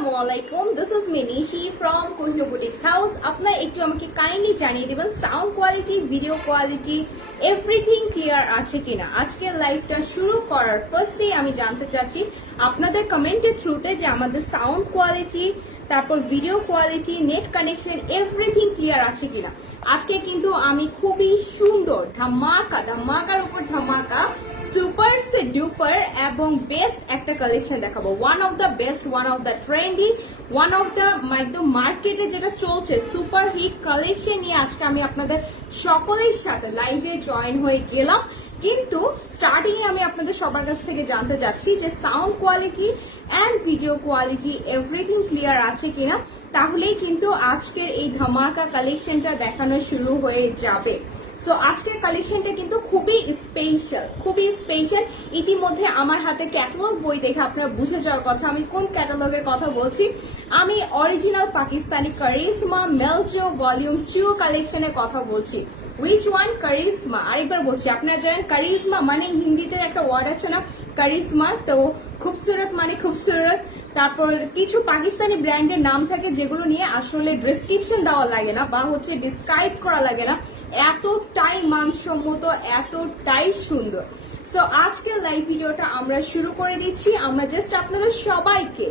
আসসালামু আলাইকুম, this is মিনিশি ফ্রম কোহিনূর বুটিক্স হাউস। আপনারা একটু আমাকে কাইন্ডলি জানিয়ে দেবেন sound quality, video quality, everything clear আছে কিনা। আজকের লাইভটা শুরু করার ফার্স্টেই আমি জানতে চাচ্ছি আপনাদের কমেন্টের থ্রুতে যে আমাদের সাউন্ড কোয়ালিটি, তারপর video quality, net connection everything clear আছে কিনা। আজকে কিন্তু আমি খুবই সুন্দর ধামাকার উপর ধামাকা, সুপার ডুপার এবং বেস্ট একটা কালেকশন দেখাবো। One of the best, one of the trendy, one of the একদম মার্কেটে যেটা চলছে সুপার হিট কালেকশন নিয়ে আজকে আমি আপনাদের সকলের সাথে লাইভে জয়েন হয়ে গেলাম। কিন্তু স্টার্টিং এ আমি আপনাদের সবার কাছ থেকে জানতে চাচ্ছি যে sound quality and video quality everything clear আছে কিনা, তাহলেই কিন্তু আজকের এই ধামাকা কালেকশনটা দেখানো শুরু হয়ে যাবে। সো আজকের কালেকশনটা কিন্তু খুবই স্পেশাল। ইতিমধ্যে আমার হাতে ক্যাটালগ বই দেখে আপনারা বুঝে যাওয়ার কথা আমি কোন ক্যাটালগের কথা বলছি। আমি অরিজিনাল পাকিস্তানি কারিজমা মেলজো ভলিউম 2 কালেকশনের কথা বলছি। Which one? কারিজমা। আরেকবার বলছি, আপনারা জানেন কারিজমা মানে হিন্দিতে একটা ওয়ার্ড আছে না, কারিজমা, তো খুবসুরত মানে খুবসুরত। তারপর কিছু পাকিস্তানি ব্র্যান্ডের নাম থাকে যেগুলো নিয়ে আসলে ডেসক্রিপশন দেওয়া লাগে না বা হচ্ছে ডিসক্রাইব করা লাগে না, এতটাই মানসম্মত, এতটাই সুন্দর। সো আজকের লাইভ ভিডিওটা আমরা শুরু করে দিচ্ছি। আমরা জাস্ট আপনাদের সবাইকে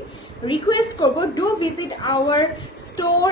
রিকোয়েস্ট করব, ডু ভিজিট আওয়ার স্টোর।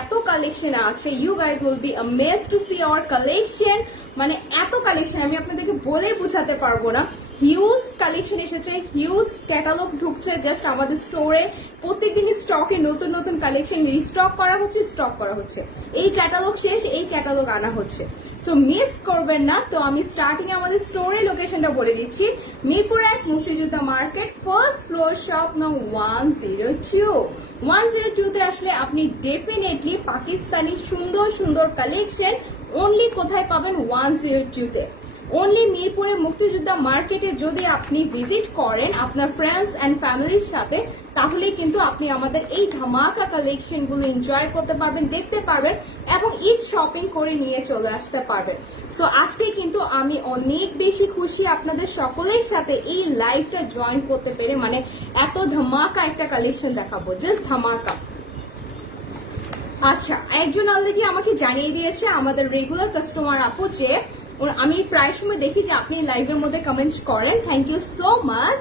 এত কালেকশন আছে, you guys will be amazed to see our collection. মানে এত কালেকশন আমি আপনাদেরকে বলে বোঝাতে পারবো না। হিউজ কালেকশন এসেছে, হিউজ ক্যাটালগ ঢুকছে জাস্ট আমাদের স্টোরে। প্রত্যেকদিনই স্টকে নতুন নতুন কালেকশন রিস্টক করা হচ্ছে, স্টক করা হচ্ছে। এই ক্যাটালগ শেষ, এই ক্যাটালগ আনা হচ্ছে। সো মিস করবেন না। তো আমি স্টার্টিং আমাদের স্টোরের লোকেশনটা বলে দিচ্ছি। মিরপুর 1 মুক্তিযোদ্ধা মার্কেট, ফার্স্ট ফ্লোর, শপ নং 102 তে আসলে আপনি ডেফিনেটলি পাকিস্তানি সুন্দর কালেকশন অনলি কোথায় পাবেন? 102 তে। অনলি মিরপুরে মুক্তিযোদ্ধা মার্কেটে যদি আপনি ভিজিট করেন আপনার ফ্রেন্ডস অ্যান্ড ফ্যামিলির সাথে, তাহলে কিন্তু আপনি আমাদের এই ধামাকা কালেকশন গুলো এনজয় করতে পারবেন, দেখতে পারবেন এবং ঈদ শপিং করে নিয়ে চলে আসতে পারবেন। সো আজকে কিন্তু আমি অনেক বেশি খুশি আপনাদের সকলের সাথে এই লাইভটা জয়েন করতে পেরে। মানে এত ধামাকা একটা কালেকশন দেখাবো, জাস্ট ধামাকা। আচ্ছা, একজন অলরেডি আমাকে জানিয়ে দিয়েছে, আমাদের রেগুলার কাস্টমার আপু, যে আমি প্রায় সময় দেখি যে আপনি লাইভের মধ্যে কমেন্ট করেন। Thank you so much.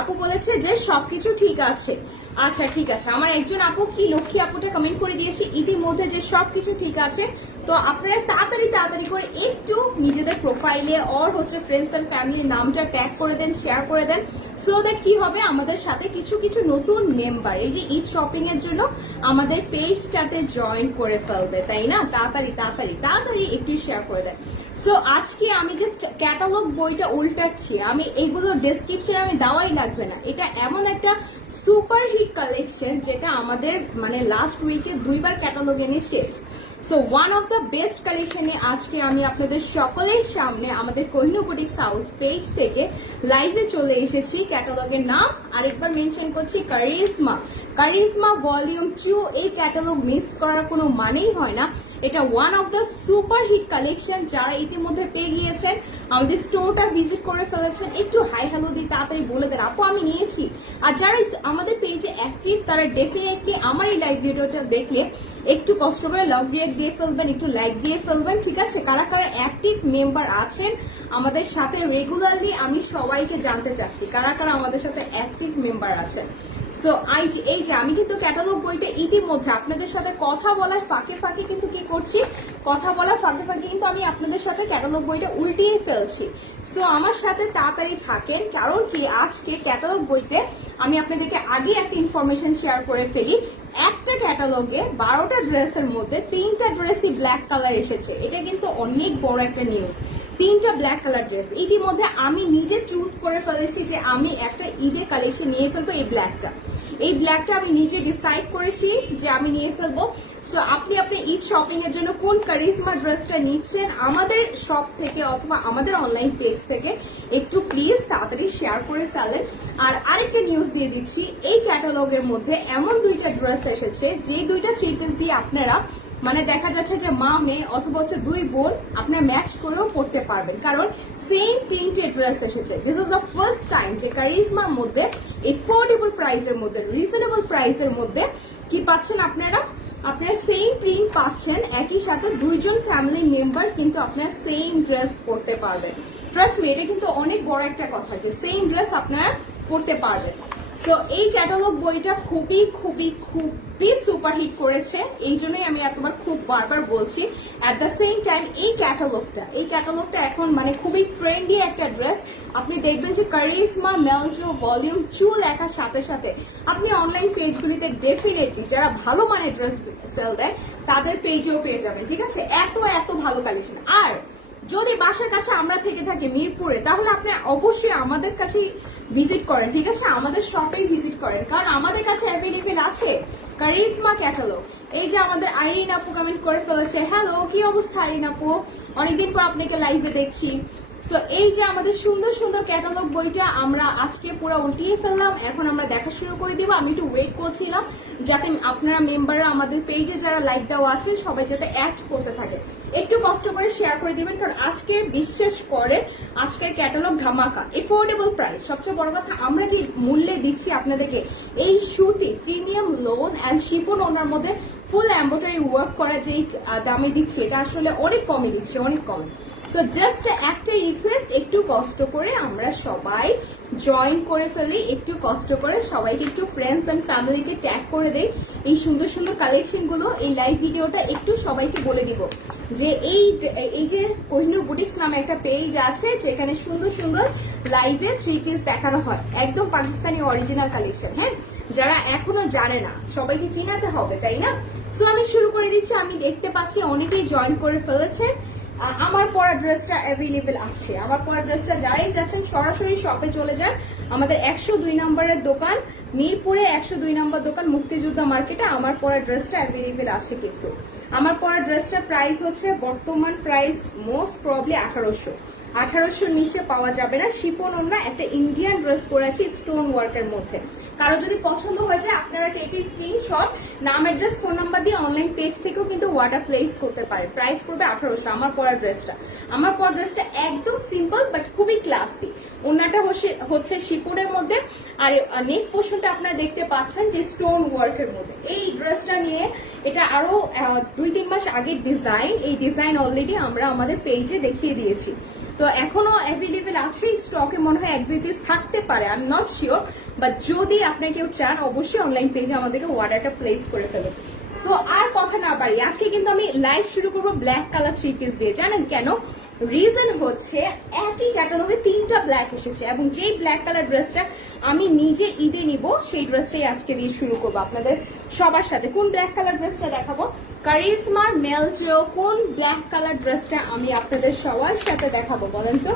আপু বলেছে যে সবকিছু ঠিক আছে। আচ্ছা ঠিক আছে, আমার একজন আপু, কি লক্ষ্মী আপুটা কমেন্ট করে দিয়েছে ইতিমধ্যে যে সবকিছু ঠিক আছে। তো আপনারা তাড়াতাড়ি করে একটু নিজেদের প্রোফাইলে অর হচ্ছে ফ্রেন্ডস এন্ড ফ্যামিলির নামটা ট্যাগ করে দেন, শেয়ার করে দেন। সো দ্যাট কি হবে, আমাদের সাথে কিছু নতুন মেম্বার এই যে ঈদ শপিং এর জন্য আমাদের পেজটাতে জয়েন করে ফেলবে, তাই না? তাড়াতাড়ি একটু শেয়ার করে দেন। সো আজকে আমি জাস্ট ক্যাটালগ বইটা উল্টাচ্ছি, আমি এইগুলো ডেসক্রিপশন আমি দেওয়াই লাগবে না। এটা এমন একটা সুপার হিট কালেকশন যেটা আমাদের মানে লাস্ট উইকে 2বার ক্যাটালগ এনে শেষ। So one of the best কালেকশনে আজকে আমি আপনাদের সকলের সামনে আমাদের কোহিনূর বুটিক্স হাউস পেজ থেকে লাইভে চলে এসেছি। ক্যাটালগের নাম আরেকবার মেনশন করছি, কারিজমা ভলিউম 2। এই ক্যাটালগ মিস করার কোনো মানেই হয় না। এটা one of the super hit collection. যারা ইতিমধ্যে পেয়ে গিয়েছেন, আমাদের স্টোরটা ভিজিট করে ফেলেছেন, একটু হাই হ্যালো দিয়ে তাড়াতাড়ি বলে দেন আপু আমি নিয়েছি। আর যারা আমাদের পেজে অ্যাক্টিভ, তারা ডেফিনেটলি আমার এই লাইভ ভিডিওটা দেখলে একটু কষ্ট করে লাভ রিয়াক্ট দিয়ে ফেলবেন, একটু লাইক দিয়ে ফেলবেন, ঠিক আছে? কারা অ্যাক্টিভ মেম্বার আছেন আমাদের সাথে রেগুলারলি, আমি সবাইকে জানতে চাচ্ছি কারা আমাদের সাথে অ্যাক্টিভ মেম্বার আছেন। সো এই যে আমি কিন্তু ক্যাটালগ বইটা ইতিমধ্যে আপনাদের সাথে কথা বলার ফাঁকে কিন্তু কি করছি, কথা বলার ফাঁকে কিন্তু আমি আপনাদের সাথে ক্যাটালগ বইটা উল্টিয়ে ফেলছি। সো আমার সাথে তাড়াতাড়ি থাকেন, কারণ কি আজকে ক্যাটালগ বইতে আমি আপনাদেরকে আগে একটা ইনফরমেশন শেয়ার করে ফেলি। একটা ক্যাটালগে 12টা ড্রেসের মধ্যে 3টা ড্রেসই ব্ল্যাক কালার এসেছে। এটা কিন্তু অনেক বড় একটা নিউজ। 3টা ব্ল্যাক কালার ড্রেস ইতিমধ্যে আমি নিজে চুজ করে ফেলেছি যে আমি একটা ঈদের কালেকশন নিয়ে ফেলবো। এই ব্ল্যাকটা আমি নিজে ডিসাইড করেছি যে আমি নিয়ে ফেলবো। সো আপনি ঈদ শপিং এর জন্য কোন কারিজমা ড্রেসটা নিচ্ছেন আমাদের শপ থেকে অথবা আমাদের অনলাইন পেজ থেকে একটু প্লিজ তাড়াতাড়ি শেয়ার করে ফেলেন। আর আরেকটা নিউজ দিয়ে দিচ্ছি, এই ক্যাটালগের মধ্যে এমন 2টা ড্রেস এসেছে যে 2টা 3 পিস দিয়ে আপনারা মানে দেখা যাচ্ছে যে মা মেয়ে অথবা হচ্ছে দুই বোন আপনার ম্যাচ করেও পড়তে পারবেন, কারণ সেম প্রিন্টেড ড্রেস এসেছে। This is the first time যে কারিজমার মধ্যে এফোর্ডেবল প্রাইসের মধ্যে, রিজনেবল প্রাইসের মধ্যে কি পাচ্ছেন আপনারা সেম প্রিন্ট পাচ্ছেন, একই সাথে দুইজন ফ্যামিলি মেম্বার কিন্তু আপনারা সেম ড্রেস পরতে পারবেন। ট্রাস্ট মি, এটা কিন্তু অনেক বড় একটা কথা যে সেম ড্রেস আপনারা পরতে পারবেন। সো এই ক্যাটালগ বইটা খুবই খুবই খুবই সুপারহিট করেছে, এই জন্যই আমি এতবার খুব বারবার বলছি। অ্যাট দ্য সেম টাইম এই ক্যাটালগটা এখন মানে খুবই ট্রেন্ডি একটা ড্রেস। আপনি দেখবেন যে কারিজমা, মেলজো, ভলিউম 2 লেখার সাথে সাথে আপনি অনলাইন পেজগুলিতে ডেফিনেটলি যারা ভালো মানের ড্রেস সেল দেয় তাদের পেজেও পেয়ে যাবেন, ঠিক আছে? এত এত ভালো কালেকশন। আর যদি বাসার কাছে আমরা থেকে থাকি মিরপুরে, তাহলে আপনি অবশ্যই আমাদের কাছেই ভিজিট করেন, ঠিক আছে? আমাদের শপে ভিজিট করেন, কারণ আমাদের কাছে অ্যাভেলেবেল আছে কারিজমা ক্যাটালগ। এই যে আমাদের আইরিন আপু কমেন্ট করে ফেলেছে, হ্যালো কি অবস্থা আইরিন আপু, অনেকদিন পর আপনাকে লাইভে দেখছি। সো এই যে আমাদের সুন্দর সুন্দর ক্যাটালগ বইটা আমরা আজকে পুরো উল্টিয়ে ফেললাম, এখন আমরা দেখা শুরু করে দিব। আমি একটু ওয়েট করছিলাম যাতে আপনারা মেম্বাররা আমাদের পেজে যারা লাইক দেওয়া আছে সবাই যাতে অ্যাড করতে থাকে, একটু কষ্ট করে শেয়ার করে দিবেন, কারণ আজকে বিশ্বাস করে আজকের ক্যাটালগ ধামাকা, এফোর্ডেবল প্রাইস। সবচেয়ে বড় কথা আমরা যে মূল্যে দিচ্ছি আপনাদেরকে, এই সুতি প্রিমিয়াম লোন অ্যান্ড শিপন ওনার মধ্যে ফুল এম্ব্রয়ডারি ওয়ার্ক করা যে দামে দিচ্ছি, এটা আসলে অনেক কমে দিচ্ছি, অনেক কম। সো জাস্ট একটাই রিকোয়েস্ট, একটু কষ্ট করে আমরা সবাই জয়েন করে ফেলি, একটু কষ্ট করে সবাইকে একটু ফ্রেন্ডস এন্ড ফ্যামিলিকে ট্যাগ করে দেই এই সুন্দর সুন্দর কালেকশন গুলো। এই লাইভ ভিডিওটা একটু সবাইকে বলে দিব যে এই যে কোহিনুর বুটিক্স নামে একটা পেজ আছে যেখানে সুন্দর সুন্দর লাইভে 3 পিস দেখানো হয়, একদম পাকিস্তানি অরিজিনাল কালেকশন। হ্যাঁ, যারা এখনো জানে না সবাইকে চিনাতে হবে, তাই না? সো আমি শুরু করে দিচ্ছি। আমি দেখতে পাচ্ছি অনেকেই জয়েন করে ফেলেছে। আমার পরা ড্রেসটা অ্যাভেলেবেল আছে, আমার পরা ড্রেসটা যারাই যাচ্ছেন সরাসরি শপে চলে যান। আমাদের 102 নম্বরের দোকান, মিরপুরে 102 নম্বর দোকান, মুক্তিযোদ্ধা মার্কেটে আমার পরা ড্রেসটা অ্যাভেলেবেল আছে। কিন্তু আমার পরা ড্রেসটার প্রাইস হচ্ছে বর্তমান প্রাইস মোস্ট প্রবলি 1800 নিচে পাওয়া যাবে না। শিপন ওন্না একটা ইন্ডিয়ান ড্রেস পরেছি স্টোন ওয়ার্কের মধ্যে। কারো যদি পছন্দ হয়ে যায় আপনারা টেকে স্ক্রিনশট, নাম অ্যাড্রেস ফোন নাম্বার দিয়ে অনলাইন পেজ থেকেও কিন্তু অর্ডার প্লেস করতে পারে। প্রাইস পড়বে 1800। আমার পরা ড্রেসটা একদম সিম্পল বাট খুবই ক্লাসি। ওন্নাটা হচ্ছে শিপনের মধ্যে, আর নেক পোর্শনটা আপনারা দেখতে পাচ্ছেন যে স্টোন ওয়ার্কের মধ্যে। এই ড্রেসটা নিয়ে এটা আরো 2-3 মাস আগের ডিজাইন, এই ডিজাইন অলরেডি আমরা আমাদের পেজে দেখিয়ে দিয়েছি। তো এখনো অ্যাভেলেবেল আছে স্টকে, মনে হয় 1-2 পিস থাকতে পারে, I am not sure. But যদি আপনি কেউ চান অবশ্যই অনলাইন পেজে আমাদেরকে অর্ডারটা প্লেস করে ফেলুন। সো আর কথা না বাড়ি, আজকে কিন্তু আমি লাইভ শুরু করবো ব্ল্যাক কালার 3 পিস দিয়ে। জানেন কেন? রিজন হচ্ছে একই ক্যাটালগে 3টা ব্ল্যাক এসেছে, এবং যেই ব্ল্যাক কালার ড্রেসটা আমি নিজে ঈদে নিব সেই ড্রেসটাই আজকে দিয়ে শুরু করবো আপনাদের সবার সাথে। কোন ব্ল্যাক কালার ড্রেসটা দেখাবো? কারিজমার মেলজো কোন ব্ল্যাক কালার ড্রেসটা আমি আপনাদের সবার সাথে দেখাবো বলেন তো?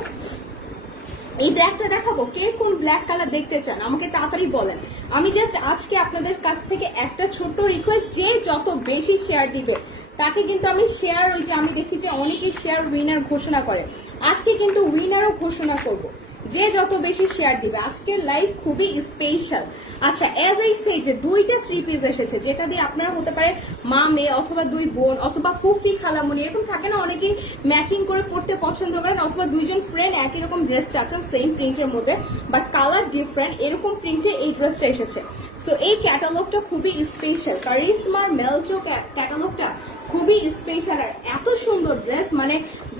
এই ব্ল্যাকটা দেখাবো। কে কোন ব্ল্যাক কালার দেখতে চান আমাকে তাড়াতাড়ি বলেন। আমি জাস্ট আজকে আপনাদের কাছ থেকে একটা ছোট্ট রিকোয়েস্ট, যে যত বেশি শেয়ার দিবে তাকে কিন্তু আমি শেয়ার, ওই যে আমি দেখি যে অনেকেই শেয়ার উইনার ঘোষণা করে, আজকে কিন্তু উইনারও ঘোষণা করব। যে যত বেশি শেয়ার দিবে। আজকের লাইভ খুবই স্পেশাল। আচ্ছা, এজ আই সে যে 2টা 3 পিস এসেছে, যেটা দিয়ে আপনারা হতে পারে মা মেয়ে অথবা 2 বোন অথবা ফুফি খালামুনি, এরকম থাকে না, অনেকেই ম্যাচিং করে পড়তে পছন্দ করেন, অথবা 2জন ফ্রেন্ড একই রকম ড্রেস চাচ্ছেন সেম প্রিন্টের মধ্যে বাট কালার ডিফারেন্ট, এরকম প্রিন্টে এই ড্রেসটা এসেছে। সো এই ক্যাটালগটা খুবই স্পেশাল, কারিজমার মেলজো ক্যাটালগটা খুবই স্পেশাল। আর এত সুন্দর ড্রেস, মানে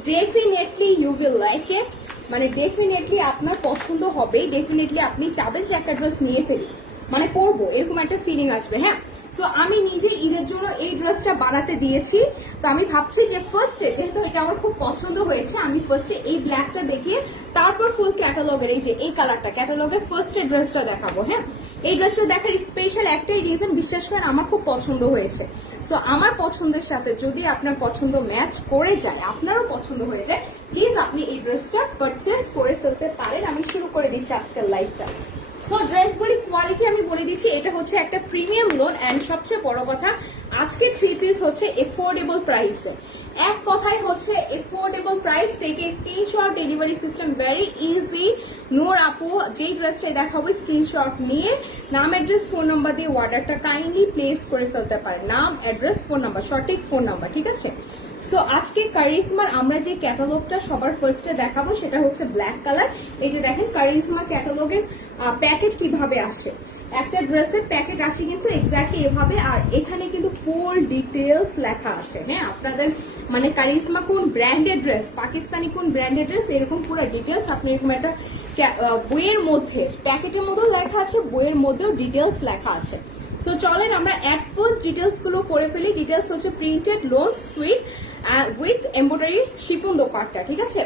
definitely you will like it, মানে ডেফিনেটলি আপনার পছন্দ হবে, ডেফিনেটলি আপনি চাবেন যে একটা ড্রেস নিয়ে ফেলি, মানে পরবো, এরকম একটা ফিলিং আসবে। হ্যাঁ, সো আমি নিজে ঈদের জন্য এই ড্রেসটা বানাতে দিয়েছি। তো আমি ভাবছি যে ফার্স্টে, যেহেতু এটা আমার খুব পছন্দ হয়েছে, আমি ফার্স্টে এই ব্ল্যাকটা দেখিয়ে তারপর ফুল ক্যাটালগের এই যে এই কালারটা, ক্যাটালগের ফার্স্টে ড্রেসটা দেখাবো। হ্যাঁ, এই ড্রেসটা দেখার স্পেশাল একটাই রিজন, বিশ্বাস করেন আমার খুব পছন্দ হয়েছে। সো আমার পছন্দের সাথে যদি আপনার পছন্দ ম্যাচ করে যায়, আপনারও পছন্দ হয়ে যায়, প্লিজ আপনি এই ড্রেসটা পারচেস করে ফেলতে পারেন। আমি শুরু করে দিচ্ছি আজকের লাইভটা। সো ড্রেসগুলি কোয়ালিটি আমি বলে দিচ্ছি, এটা হচ্ছে একটা প্রিমিয়াম লোন অ্যান্ড সবচেয়ে বড় কথা আজকে 3 পিস হচ্ছে এফোর্ডেবল প্রাইসে। এক কথায় হচ্ছে affordable price, take screenshot, delivery system very easy. Noor আপু যেই ড্রেসটাই দেখাবো স্ক্রিনশট নিয়ে নাম অ্যাড্রেস ফোন নাম্বার দিয়ে অর্ডারটা কাইন্ডলি প্লেস করে ফেলতে পারেন। নাম অ্যাড্রেস ফোন নাম্বার, সঠিক ফোন নাম্বার, ঠিক আছে। সো আজকে কারিজমার আমরা যে ক্যাটালগটা সবার ফার্স্টে দেখাবো সেটা হচ্ছে ব্ল্যাক কালার। এই যে দেখেন কারিজমা ক্যাটালগের প্যাকেট কিভাবে আসে, একটা ড্রেসের প্যাকেট আসে কিন্তু এক্স্যাক্টলি এভাবে, আর এখানে কিন্তু ফুল ডিটেলস লেখা আছে। হ্যাঁ, আপনাদের মানে কারিজমা কোন ব্র্যান্ডেড ড্রেস, পাকিস্তানি কোন ব্র্যান্ডেড ড্রেস, এরকম পুরো ডিটেলস আপনি এরকম একটা বইয়ের মধ্যে, প্যাকেটের মধ্যেও লেখা আছে, বইয়ের মধ্যেও ডিটেলস লেখা আছে। সো চলেন আমরা অ্যাট ফার্স্ট ডিটেলস গুলো পড়ে ফেলি। ডিটেলস হচ্ছে printed loan sweet with embroidery Shipon dupatta, ঠিক আছে।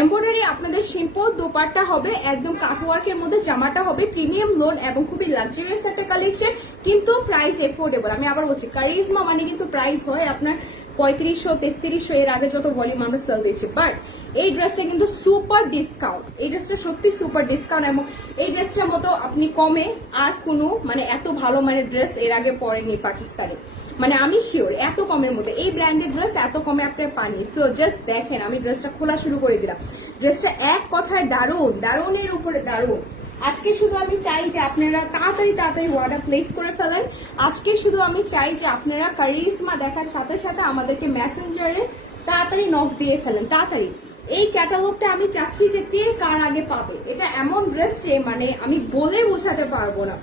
এমব্রয়ডারি আপনাদের সিম্পল দোপাট্টা হবে, একদম কাটওয়ার্কের মধ্যে জামাটা হবে প্রিমিয়াম লোন এবং খুবই লাক্সারিয়াস একটা কালেকশন, কিন্তু প্রাইস এফোর্ডেবল। আমি আবার বলছি কারিজমা মানে কিন্তু প্রাইস হয় আপনার 3500 3300, এর আগে যত ভলিউম আমরা সেল দিয়েছি, বাট এই ড্রেসটা কিন্তু সুপার ডিসকাউন্ট। এই ড্রেসটা সত্যি সুপার ডিসকাউন্ট এবং এই ড্রেসটার মতো আপনি কমে আর কোনো মানে এত ভালো মানের ড্রেস এর আগে পরেনি পাকিস্তানে, মানে আমি শিওর এত কমের মধ্যে এই ব্র্যান্ডেড ড্রেস এত কমে আপনার পানি। সো জাস্ট দেখেন, আমি ড্রেসটা খোলা শুরু করে দিলাম। ড্রেসটা এক কথায় দারুণ, দারুণের উপরে দারুণ। আজকে শুধু আমি চাই যে আপনারা তাড়াতাড়ি তাড়াতাড়ি অর্ডার প্লেস করে ফেলেন। আজকে শুধু আমি চাই যে আপনারা কারিজমা দেখার সাথে সাথে আমাদেরকে মেসেঞ্জারে তাড়াতাড়ি নক দিয়ে ফেলেন, তাড়াতাড়ি। এই ক্যাটালগটা আমি চাচ্ছি যে কে কার আগে পাবে। এটা এমন ড্রেস যে মানে আমি বলে বোঝাতে পারবো না,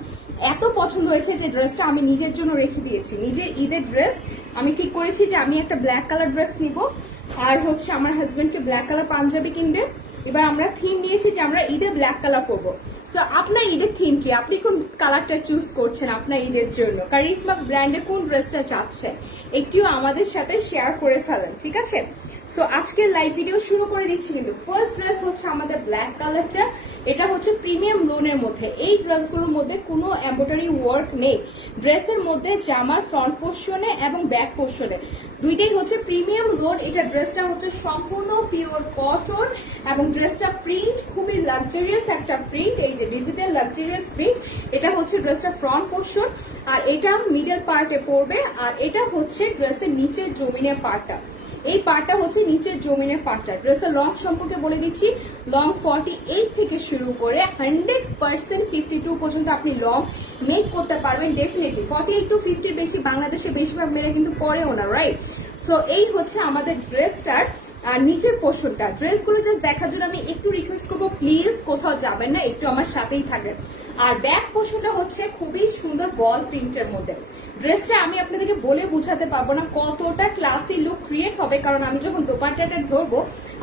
এত পছন্দ হয়েছে যে ড্রেসটা আমি নিজের জন্য রেখে দিয়েছি। নিজের ঈদের ড্রেস আমি ঠিক করেছি যে আমি একটা ব্ল্যাক কালার ড্রেস নিব, আর হচ্ছে আমার হাজবেন্ডকে ব্ল্যাক কালার পাঞ্জাবি কিনবে। এবার আমরা থিম নিয়েছি যে আমরা ঈদে ব্ল্যাক কালার করবো। সো আপনার ঈদের থিম কি, আপনি কোন কালারটা চুজ করছেন আপনার ঈদের জন্য, কারিজমা ব্র্যান্ডে কোন ড্রেসটা চাচ্ছেন, একটিও আমাদের সাথে শেয়ার করে ফেলেন, ঠিক আছে। সো আজকের লাইভ ভিডিও শুরু করে দিচ্ছি। কিন্তু ফার্স্ট ড্রেস হচ্ছে আমাদের ব্ল্যাক কালারটা, এটা হচ্ছে প্রিমিয়াম লোনের মধ্যে। এই ড্রেসগুলোর মধ্যে কোনো এমব্রয়ডারি ওয়ার্ক নেই। ড্রেসের মধ্যে জামার ফ্রন্ট পোর্শনে এবং ব্যাক পোর্শনে দুইটাই হচ্ছে প্রিমিয়াম লোন। এটা ড্রেসটা হচ্ছে সম্পূর্ণ পিওর কটন এবং ড্রেসটা প্রিন্ট খুবই লাক্সারিয়াস একটা প্রিন্ট, এই যে ডিজিটাল লাক্সারিয়াস প্রিন্ট। এটা হচ্ছে ড্রেসটা ফ্রন্ট পোর্শন, আর এটা মিডল পার্টে পড়বে, আর এটা হচ্ছে ড্রেসের নিচের জমিনের পার্টটা। এই পার্টটা হচ্ছে নিচের জমিনের পার্টটা। ড্রেসের লং সম্পর্কে বলে দিচ্ছি, লং 48 থেকে শুরু করে 100% 52 পর্যন্ত আপনি লং মেক করতে পারবেন ডেফিনেটলি। 48 to 50 বেশি বাংলাদেশে বেশিরভাগ মেয়েরা কিন্তু পরেও না, রাইট। সো এই হচ্ছে আমাদের ড্রেসটার আর নিচের পোর্শনটা। ড্রেসগুলো জাস্ট দেখার জন্য আমি একটু রিকোয়েস্ট করবো, প্লিজ কোথাও যাবেন না, একটু আমার সাথেই থাকেন। আর ব্যাক পোর্শনটা হচ্ছে খুবই সুন্দর বল প্রিন্টের মধ্যে। ড্রেসটা আমি আপনাদেরকে বলে বোঝাতে পারবো না কতটা ক্লাসি লুক ক্রিয়েট হবে, কারণ আমি যখন দোপাট্টাটা ধরবো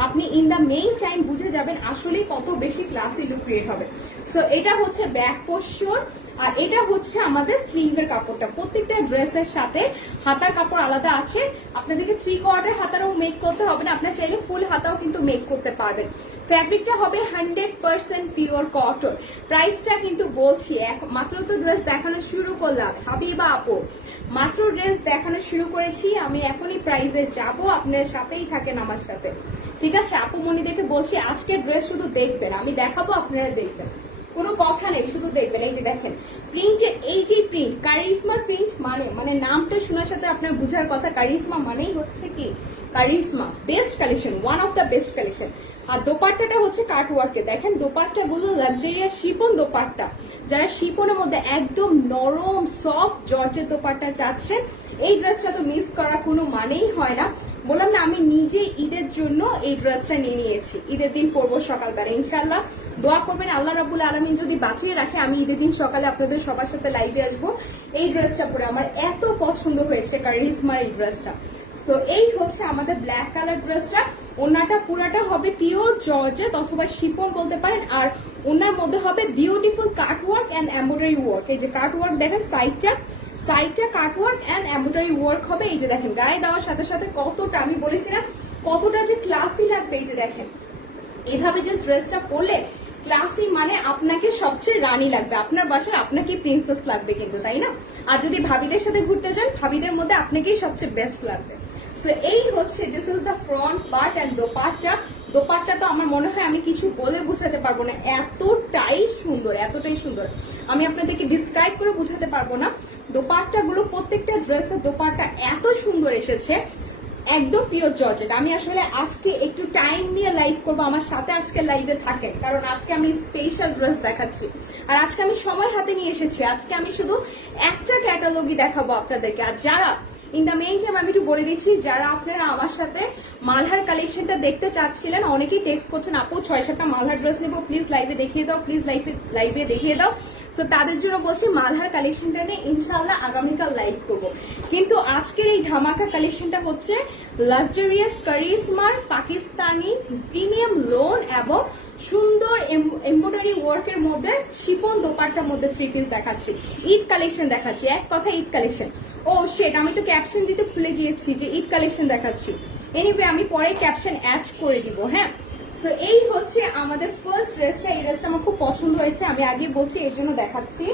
আপনি ইন দ্য মেইন টাইম বুঝে যাবেন আসলে কত বেশি ক্লাসি লুক ক্রিয়েট হবে। সো এটা হচ্ছে ব্যাক পোর্শন, আর এটা হচ্ছে আমাদের স্লিভের কাপড়টা। প্রত্যেকটা ড্রেসের সাথে হাতার কাপড় আলাদা আছে। আপনাদেরকে 3/4 হাতারও মেক করতে হবে না, আপনার চাইলে ফুল হাতাও কিন্তু মেক করতে পারবেন। ফ্যাব্রিকটা হবে 100% পিওর কটন। প্রাইসটা কিন্তু বলছি, মাত্র তো ড্রেস দেখানো শুরু করলাম হাবিবা আপু, মাত্র ড্রেস দেখানো শুরু করেছি, আমি এখনই প্রাইসে যাব, আপনার সাথেই থাকেন আমার সাথে, ঠিক আছে। আপু মনিদেরকে বলছি আজকে ড্রেস শুধু দেখবেন, আমি দেখাবো আপনারা দেখবেন, কোনো কথা নেই, শুধু দেখবেন। এই যে দেখেন প্রিন্টের, এই যে প্রিন্ট, কারিজমার প্রিন্ট মানে নামটা শোনার সাথে আপনার বুঝার কথা, কারিজমা মানেই হচ্ছে কি Charizma, best collection, one of the best collection. আর দোপাট্টাটা হচ্ছে কাটওয়ার্কে, দেখেন দোপাট্টা গুলো লাক্সারিয়াস শিপন দোপাট্টা। যারা শিপনের মধ্যে একদম নরম সফট জর্জের দোপাট্টা চাচ্ছেন, এই ড্রেসটা তো মিস করার কোনো মানেই হয় না। বললাম না, আমি নিজে ঈদের জন্য এই ড্রেসটা নিয়ে নিয়েছি, ঈদের দিন পরবো সকালবেলা ইনশাল্লাহ। দোয়া করবেন আল্লাহ রাব্বুল আলামিন যদি বাঁচিয়ে রাখে, আমি ঈদের দিন সকালে আপনাদের সবার সাথে লাইভে আসবো এই ড্রেসটা পরে। আমার এত পছন্দ হয়েছে কারিজমার এই ড্রেসটা। সো এই হচ্ছে আমাদের ব্ল্যাক কালার ড্রেসটা। ওনাটা পুরাটা হবে পিওর জর্জেট অথবা শিপন বলতে পারেন, আর ওনার মধ্যে হবে beautiful cutwork and embroidery work. এই যে কাটওয়ার্ক দেখেন, সাইডটা কাটওয়ার্ক এন্ড এমব্রয়ডারি ওয়ার্ক হবে। এই যে দেখেন গায়ে দেওয়ার সাথে সাথে কতটা, আমি বলেছিলাম কতটা যে ক্লাসি লাগবে। এই যে দেখেন এভাবে যে ড্রেসটা পরলে ক্লাসি মানে আপনাকে সবচেয়ে রানী লাগবে, আপনার বাসার আপনাকে প্রিন্সেস লাগবে কিন্তু, তাই না। আর যদি ভাবিদের সাথে ঘুরতে যান, ভাবিদের মধ্যে আপনাকেই সবচেয়ে বেস্ট লাগবে। সো এই হচ্ছে this is the front part and dupatta. Dupatta তো আমার মনে হয় আমি কিছু বলে বোঝাতে পারবো না, এতটাই সুন্দর, এতটাই সুন্দর, আমি আপনাদেরকে ডিসক্রাইব করে বোঝাতে পারবো না। দোপাট্টা গুলো প্রত্যেকটা ড্রেসের দোপাট্টা এত সুন্দর এসেছে, একদম পিওর জর্জেট। আমি আসলে আজকে একটু টাইম নিয়ে লাইভ করবো, আমার সাথে আজকে লাইভে থাকেন, কারণ আজকে আমি স্পেশাল ড্রেস দেখাচ্ছি। আর আজকে আমি সময় হাতে নিয়ে এসেছি, আজকে আমি শুধু একটা ক্যাটালগই দেখাবো আপনাদেরকে। আর যারা ইন দ্য মেইন টাইম আমি একটু বলে দিচ্ছি, যারা আপনারা আমার সাথে মালহার কালেকশনটা দেখতে চাচ্ছিলেন, অনেকেই টেক্সট করছেন আপু 6-7টা মালহার ড্রেস নেবো, প্লিজ লাইভে দেখিয়ে দাও, প্লিজ লাইভে দেখিয়ে দাও। সো তাদের জন্য বলছি মালহার কালেকশনটা নিয়ে ইনশাআল্লাহ আগামীকাল লাইভ করবো। কিন্তু আজকের এই ধামাকা কালেকশনটা হচ্ছে লাক্সারিয়াস কারিজমার পাকিস্তানি প্রিমিয়াম লোন এবং সুন্দর এমব্রয়ডারি ওয়ার্কের মধ্যে শিফন দোপাট্টার মধ্যে 3 পিস দেখাচ্ছি, ঈদ কালেকশন দেখাচ্ছি, এক কথা ঈদ কালেকশন। ও শেট, আমি তো ক্যাপশন দিতে ভুলে গিয়েছি যে ঈদ কালেকশন দেখাচ্ছি। এনিওয়ে আমি পরে ক্যাপশন অ্যাড করে দিব। হ্যাঁ, সো এই হচ্ছে আমাদের ফার্স্ট ড্রেসটা, এই ড্রেসটা আমার খুব পছন্দ হয়েছে, আমি আগে বলছি এর জন্য দেখাচ্ছি।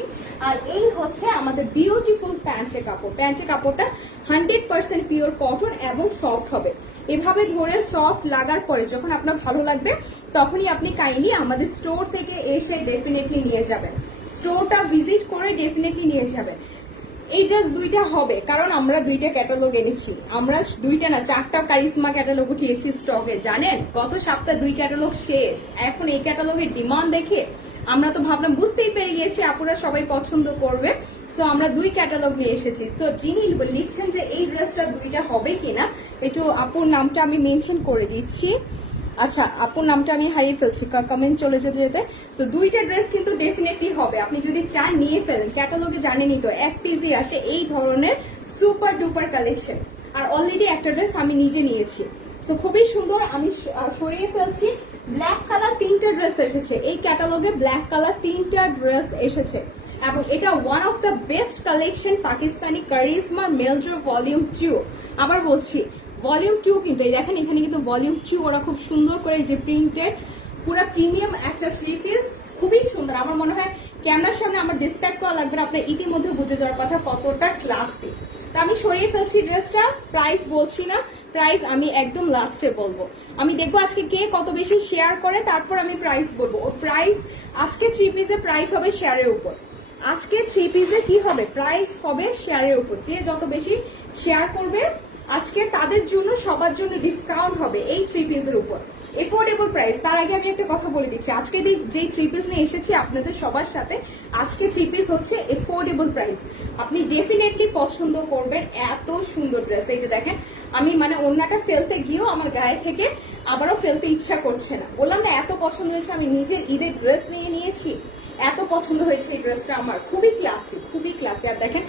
আর এই হচ্ছে আমাদের বিউটিফুল প্যান্টের কাপড়, প্যান্টের কাপড়টা 100% পিওর কটন এবং সফট হবে। এভাবে ধরে সফট লাগার পরে যখন আপনার ভালো লাগবে তখনই আপনি কাইন্ডলি আমাদের স্টোর থেকে এসে ডেফিনেটলি নিয়ে যাবেন, স্টোরটা ভিজিট করে ডেফিনেটলি নিয়ে যাবেন। এই ড্রেস দুইটা হবে কারণ আমরা দুইটা ক্যাটালগ এনেছি, আমরা দুইটা না 4টা কারিজমা ক্যাটালগ উঠিয়েছি স্টকে, জানেন গত সপ্তাহে 2 ক্যাটালগ শেষ। এখন এই ক্যাটালগের ডিমান্ড দেখে আমরা তো ভাবলাম, বুঝতেই পেরে গিয়েছি আপুরা সবাই পছন্দ করবে, সো আমরা 2 ক্যাটালগ নিয়ে এসেছি। সো যিনি লিখছেন যে এই ড্রেসটা দুইটা হবে কিনা, একটু আপুর নামটা আমি মেনশন করে দিচ্ছি। আচ্ছা, আপুর নামটা আমি হারিয়ে ফেলছি, কমেন্ট চলে যেতে। তো দুইটা ড্রেস কিন্তু ডেফিনেটলি হবে, আপনি যদি চান নিয়ে ফেলেন। ক্যাটালগে জানেনই তো 1 পিসই আসে এই ধরনের সুপার ডুপার কালেকশন। আর অলরেডি একটা ড্রেস আমি নিজে নিয়েছি, সো খুবই সুন্দর। আমি সরিয়ে ফেলছি। ব্ল্যাক কালার 3টা ড্রেস এসেছে এই ক্যাটালগে, ব্ল্যাক কালার 3টা ড্রেস এসেছে এবং এটা one of the best collection Pakistani Charizma মেলজো ভলিউম 2। আবার বলছি ভলিউম 2, কিন্তু এই দেখেন এখানে কিন্তু ভলিউম 2 ওরা খুব সুন্দর করে যে প্রিন্টেড পুরো প্রিমিয়াম একটা 3 পিস, খুবই সুন্দর। আমার মনে হয় ক্যামেরার সামনে আমার ডিসক্রাইব করা লাগবে না, আপনার ইতিমধ্যে বুঝে যাওয়ার কথা কতটা ক্লাসি। তো আমি সরিয়ে ফেলছি ড্রেসটা, প্রাইস বলছি না, প্রাইস আমি একদম লাস্টে বলবো। আমি দেখবো আজকে কে কত বেশি শেয়ার করে, তারপর আমি প্রাইস বলবো। ও প্রাইস আজকে 3 পিসের প্রাইস হবে শেয়ারের উপর, আজকে 3 পিসে কি হবে, প্রাইস হবে শেয়ারের উপর। যে যত বেশি শেয়ার করবে আজকে তাদের জন্য সবার জন্য ডিসকাউন্ট হবে এই 3 পিসের উপর, এফোর্ডেবল প্রাইস। তার আগে আমি একটা কথা বলে দিচ্ছি, আজকে যেই 3 পিস নিয়ে এসেছি আপনাদের সবার সাথে, আজকে 3 পিস হচ্ছে এফোর্ডেবল প্রাইস, আপনি ডেফিনেটলি পছন্দ করবেন। এত সুন্দর ড্রেস, এই যে দেখেন আমি মানে ওড়নাটা ফেলতে গিয়েও আমার গায়ে থেকে আবারও ফেলতে ইচ্ছা করছে না, বললাম না এত পছন্দ হয়েছে। আমি নিজের ঈদের ড্রেস নিয়ে নিয়েছি, এত পছন্দ হয়েছে এই ড্রেসটা আমার, খুবই ক্লাসি, খুবই ক্লাসি। আর দেখেন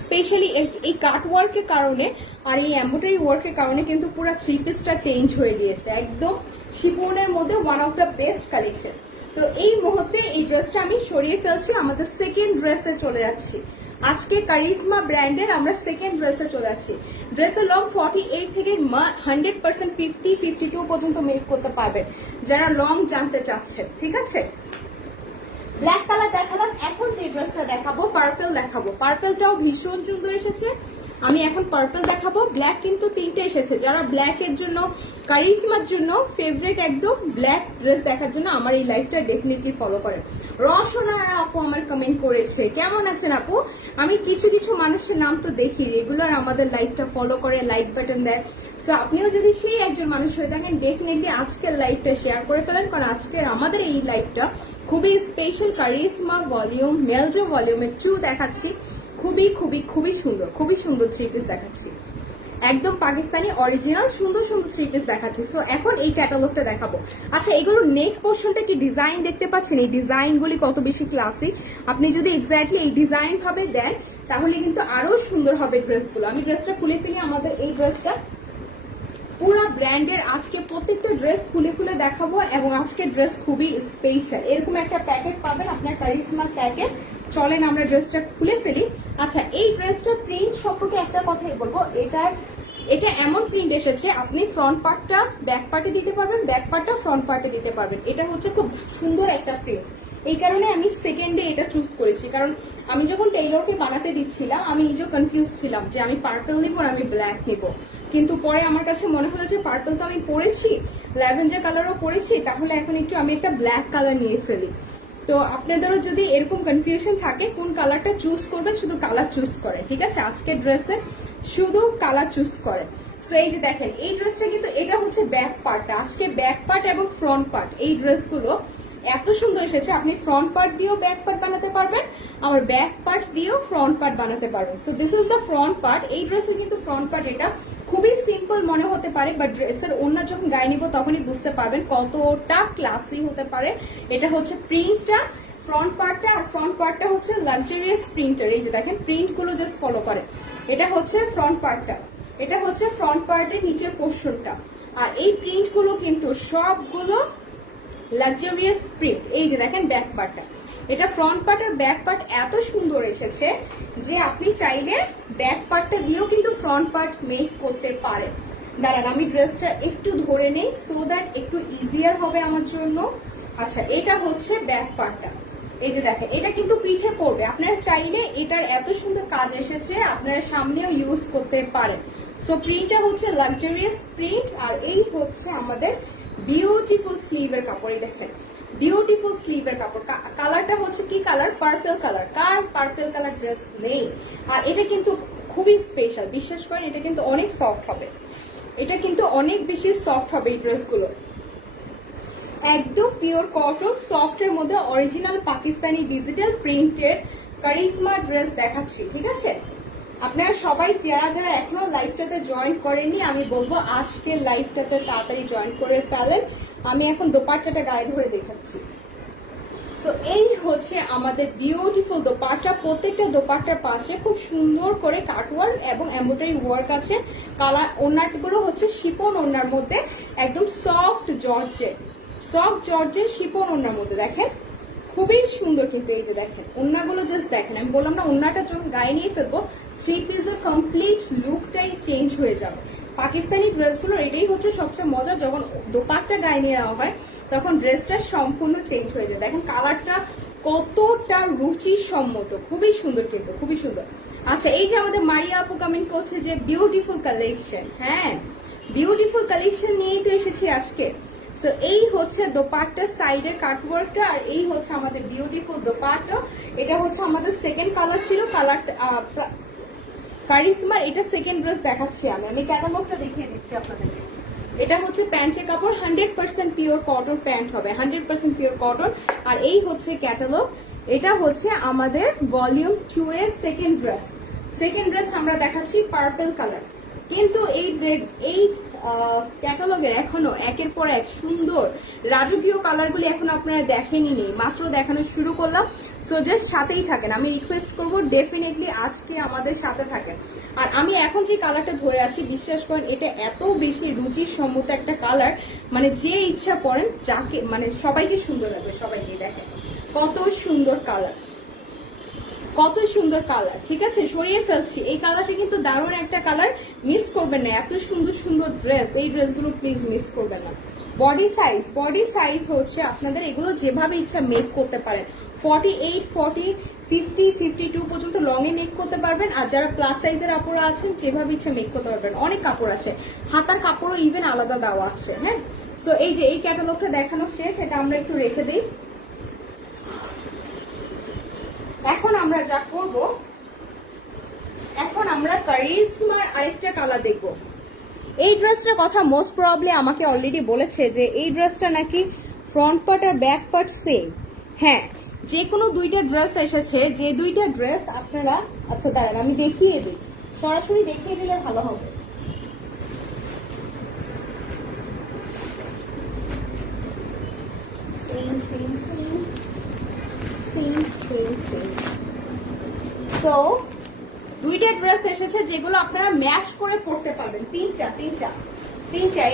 স্পেশালি এই কাট ওয়ার্কের কারণে আর এই এমব্রয়ডারি ওয়ার্কের কারণে কিন্তু পুরো 3 পিসটা চেঞ্জ হয়ে গিয়েছে, একদম শিফনের মধ্যে one of the best collection. তো এই মুহূর্তে এই ড্রেসটা আমি সরিয়ে ফেলছি, আমাদের সেকেন্ড ড্রেসে চলে যাচ্ছি। আজকে কারিজমা ব্র্যান্ডের আমরা সেকেন্ড ড্রেসে চলে যাচ্ছি। ড্রেসের লং 48 থেকে 100% 50-52 পর্যন্ত মেক করতে পারবেন যারা লং জানতে চাচ্ছেন, ঠিক আছে। ব্ল্যাক কালার দেখালাম, এখন যে ড্রেসটা দেখাবো পার্পল দেখাবো, পার্পলটাও ভীষণ সুন্দর এসেছে। আমি এখন পার্পল দেখাবো, ব্ল্যাক কিন্তু 3টে এসেছে। যারা ব্ল্যাক এর জন্য কারিজমার জন্য ফেভারিট একদম ব্ল্যাক ড্রেস দেখার জন্য আমার এই লাইভটা ডেফিনেটলি ফলো করেন। রসনা আপু আমার কমেন্ট করেছে, কেমন আছেন আপু? আমি কিছু কিছু মানুষের নাম তো দেখি, রেগুলার আমাদের লাইভটা ফলো করে লাইক বাটন দেয়। সো আপনিও যদি সেই একজন মানুষ হয়ে থাকেন ডেফিনেটলি আজকের লাইভটা শেয়ার করে ফেলেন, কারণ আজকের আমাদের এই লাইভটা খুবই স্পেশাল কারিজমা ভলিউম মেলজো ভলিউমের 2 দেখাচ্ছি। খুবই খুবই খুবই সুন্দর, খুবই সুন্দর 3 পিস দেখাচ্ছি, একদম পাকিস্তানি অরিজিনাল সুন্দর সুন্দর 3 পিস দেখাচ্ছি। সো এখন এই ক্যাটালগটা দেখাবো। আচ্ছা, এগুলো নেক পোর্শনটা কি ডিজাইন দেখতে পাচ্ছেন, এই ডিজাইনগুলি কত বেশি ক্লাসিক। আপনি যদি এক্স্যাক্টলি এই ডিজাইন ভাবে দেন তাহলে কিন্তু আরো সুন্দর হবে ড্রেসগুলো। আমি ড্রেসটা খুলে ফেলি, আমাদের এই ড্রেসটা পুরো ব্র্যান্ডের আজকে প্রত্যেকটা ড্রেস খুলে খুলে দেখাবো এবং আজকের ড্রেস খুবই স্পেশাল। এরকম একটা প্যাকেট পাবেন আপনার কারিজমা প্যাকেট। চলেন আমরা ড্রেসটা খুলে ফেলি। আচ্ছা, এই ড্রেসটা প্রিন্ট সম্পর্কে একটা কথাই বলবো, এটা এমন প্রিন্ট এসেছে আপনি ফ্রন্ট পার্টটা ব্যাক পার্টে দিতে পারবেন, ব্যাক পার্টটা ফ্রন্ট পার্টে দিতে পারবেন। এটা হচ্ছে খুব সুন্দর একটা প্রিন্ট, এই কারণে আমি সেকেন্ডে এটা চুজ করেছি। কারণ আমি যখন টেইলরকে বানাতে দিচ্ছিলাম আমি নিজেও কনফিউজ ছিলাম যে আমি পার্পল নিবো আর আমি ব্ল্যাক নিবো। কিন্তু পরে আমার কাছে মনে হলো যে পার্পল তো আমি পরেছি, ল্যাভেন্ডার কালারও পরেছি, তাহলে এখন একটু আমি একটা ব্ল্যাক কালার নিয়ে ফেলি। তো আপনাদেরও যদি এরকম কনফিউশন থাকে কোন কালারটা চুজ করবে, শুধু কালার চুজ করে, ঠিক আছে? আজকের ড্রেসে শুধু কালার চুজ করে। সো এই যে দেখেন এই ড্রেসটা কিন্তু এটা হচ্ছে ব্যাক পার্টটা, আজকে ব্যাক পার্ট এবং ফ্রন্ট পার্ট এই ড্রেসগুলো এত সুন্দর এসেছে। আপনি ফ্রন্ট পার্ট দিয়েও ব্যাক পার্ট বানাতে পারবেন, আবার ব্যাক পার্ট দিয়েও ফ্রন্ট পার্ট বানাতে পারবেন। So this is the front part. এই ড্রেসের কিন্তু ফ্রন্ট পার্ট এটা খুবই সিম্পল মনে হতে পারে, বাট ড্রেসের ওড়না যখন গায়ে নিব তখনই বুঝতে পারবেন কতটা ক্লাসি হতে পারে। এটা হচ্ছে প্রিন্টটা ফ্রন্ট পার্টটা, আর ফ্রন্ট পার্টটা হচ্ছে লাক্সারিয়াস প্রিন্টার। এই যে দেখেন প্রিন্ট গুলো জাস্ট ফলো করে। এটা হচ্ছে ফ্রন্ট পার্টটা, এটা হচ্ছে ফ্রন্ট পার্টের নিচের পোর্শনটা। আর এই প্রিন্ট গুলো কিন্তু সবগুলো লাক্সারিয়াস প্রিন্ট। এই যে দেখেন ব্যাক পার্টটা, এটা ফ্রন্ট পার্ট আর ব্যাক পার্ট এত সুন্দর এসেছে যে আপনি চাইলে ব্যাক পার্টটা দিয়েও কিন্তু ফ্রন্ট পার্ট মেক করতে পারেন। দাঁড়ান আমি ড্রেসটা একটু ধরে নেই সো দ্যাট একটু ইজিয়ার হবে আমার জন্য। আচ্ছা এটা হচ্ছে ব্যাক পার্টটা। এই যে দেখেন এটা কিন্তু পিঠে পড়বে, আপনারা চাইলে এটার এত সুন্দর কাজ এসেছে আপনারা সামনেও ইউজ করতে পারেন। সো প্রিন্টটা হচ্ছে লাক্সারিয়াস প্রিন্ট, আর এই হচ্ছে আমাদের বিউটিফুল স্লিভের কাপড়। এই দেখেন বিউটিফুল স্লিভের কাপড়, কালারটা হচ্ছে কি কালার? Purple colour. কার পার্পল কালার ড্রেস নেই? আর এটা কিন্তু খুবই স্পেশাল, বিশ্বাস করেন এটা কিন্তু অনেক সফট হবে, এটা কিন্তু অনেক বেশি সফট হবে এই ড্রেসগুলো। একদম পিওর কটন সফট এর মধ্যে original Pakistani digital printed charisma dress দেখাচ্ছি, ঠিক আছে? আপনারা সবাই যারা যারা এখনো লাইভটাতে জয়েন করেননি আমি বলবো আজকের লাইভটাতে তাড়াতাড়ি জয়েন করে ফেলেন। আমি এখন দোপাট্টাটা গায়ে ধরে দেখাচ্ছি। সো এই হচ্ছে আমাদের বিউটিফুল দোপাট্টা। প্রত্যেকটা দোপাট্টার পাশে খুব সুন্দর করে কাটওয়ার্ক এবং এমব্রয়ডারি ওয়ার্ক আছে। কালার ওড়নাগুলো হচ্ছে শিপন ওড়নার মধ্যে, একদম সফট জর্জের শিপন ওড়নার মধ্যে দেখেন খুবই সুন্দর। কিন্তু এই যে দেখেন ওড়নাগুলো জাস্ট দেখেন, আমি বললাম না ওড়নাটা যখন গায়ে নিয়ে ফেলবো থ্রি পিসের কমপ্লিট লুকটাই চেঞ্জ হয়ে যাবে। পাকিস্তানি ড্রেসগুলো এটাই হচ্ছে সবচেয়ে মজা, যখন দোপাট্টা গায়ে নিয়ে নেওয়া হয় তখন ড্রেসটা সম্পূর্ণ চেঞ্জ হয়ে যায়। দেখেন কালারটা কতটা রুচিসম্মত, খুবই সুন্দর কিন্তু খুবই সুন্দর। আচ্ছা এই যে আমাদের মারিয়া আপু কমেন্ট করছে যে বিউটিফুল কালেকশন, হ্যাঁ বিউটিফুল কালেকশন নিয়েই তো এসেছি আজকে। সো এই হচ্ছে দোপাট্টার সাইডের কাটওয়ার্কটা, আর এই হচ্ছে আমাদের বিউটিফুল দোপাট্টা। এটা হচ্ছে আমাদের সেকেন্ড কালার ছিল, কালার কারিজমার। এটা সেকেন্ড ড্রেস দেখাচ্ছি আমি ক্যাটালগটা দেখিয়ে দিচ্ছি আপনাদেরকে। এটা হচ্ছে প্যান্টের কাপড়, 100% পিওর কটন প্যান্ট হবে, 100% পিওর কটন। আর এই হচ্ছে ক্যাটালগ। এটা হচ্ছে আমাদের ভলিউম 2 এর সেকেন্ড ড্রেস আমরা দেখাচ্ছি পার্পল কালার। কিন্তু এই ক্যাটালগের এখনো একের পর এক সুন্দর রাজকীয় কালারগুলি এখন আপনারা দেখেনি নেই, মাত্র দেখানো শুরু করলাম। সো জাস্ট সাথেই থাকেন, আমি রিকোয়েস্ট করবো ডেফিনেটলি আজকে আমাদের সাথে থাকেন। আর আমি এখন যে কালারটা ধরে আছি বিশ্বাস করেন এটা এত বেশি রুচিসম্মত একটা কালার, মানে যে ইচ্ছা পড়েন যাকে মানে সবাইকে সুন্দর লাগবে, সবাইকে দেখেন কত সুন্দর কালার, কত সুন্দর কালার। ঠিক আছে সরিয়ে ফেলছি, এই কালারটা কিন্তু দারুণ একটা কালার, মিস করবেন না। এত সুন্দর সুন্দর ড্রেস, এই ড্রেসগুলো প্লিজ মিস করবেন না। বডি সাইজ হচ্ছে আপনাদের এগুলো যেভাবে ইচ্ছা মেক করতে পারেন, 48, 40, 50, 52 পর্যন্ত লং এ মেক করতে পারবেন। আর যারা প্লাস সাইজের কাপড় আছেন যেভাবে ইচ্ছা মেক করতে পারবেন। অনেক কাপড় আছে, হাতার কাপড়ও ইভেন আলাদা দেওয়া আছে। হ্যাঁ সো এই যে এই ক্যাটালগটা দেখানো শেষ, এটা আমরা একটু রেখে দিই। এখন আমরা যা করব, এখন আমরা কারিজমার আরেকটা কালার দেখব। এই ড্রেসটার কথা মোস্ট প্রবাবলি আমাকে অলরেডি বলেছে যে এই ড্রেসটা নাকি ফ্রন্ট পার্ট আর ব্যাক পার্ট সেম। হ্যাঁ যে কোনো দুইটা ড্রেস এসেছে, যে দুইটা ড্রেস আপনারা, আচ্ছা দাঁড়ান আমি দেখিয়ে দিই, সরাসরি দেখিয়ে দিলে ভালো হবে। তো দুইটা ড্রেস এসেছে যেগুলো আপনারা ম্যাচ করে পড়তে পারবেন, তিনটা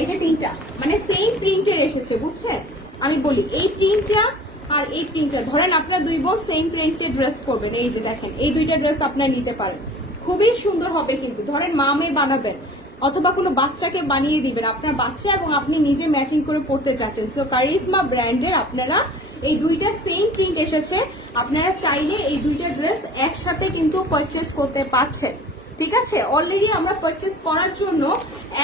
এই যে তিনটা মানে সেম প্রিন্টের এসেছে, বুঝছেন? আমি বলি এই প্রিন্টটা আর এই প্রিন্টটা, ধরেন আপনারা দুই বোন সেম প্রিন্টের ড্রেস করবেন, এই যে দেখেন এই দুইটা ড্রেস আপনারা নিতে পারেন, খুবই সুন্দর হবে। কিন্তু ধরেন মা মেয়ে বানাবেন অথবা কোনো বাচ্চাকে বানিয়ে দিবেন, আপনার বাচ্চা এবং আপনি নিজে ম্যাচিং করে পড়তে চাচ্ছেন। সো কারিজমা ব্র্যান্ডের আপনারা এই দুইটা সেম প্রিন্ট এসেছে, আপনারা চাইলে এই দুইটা ড্রেস একসাথে কিন্তু পারচেস করতে পারছেন। ঠিক আছে, অলরেডি আমরা পারচেস করার জন্য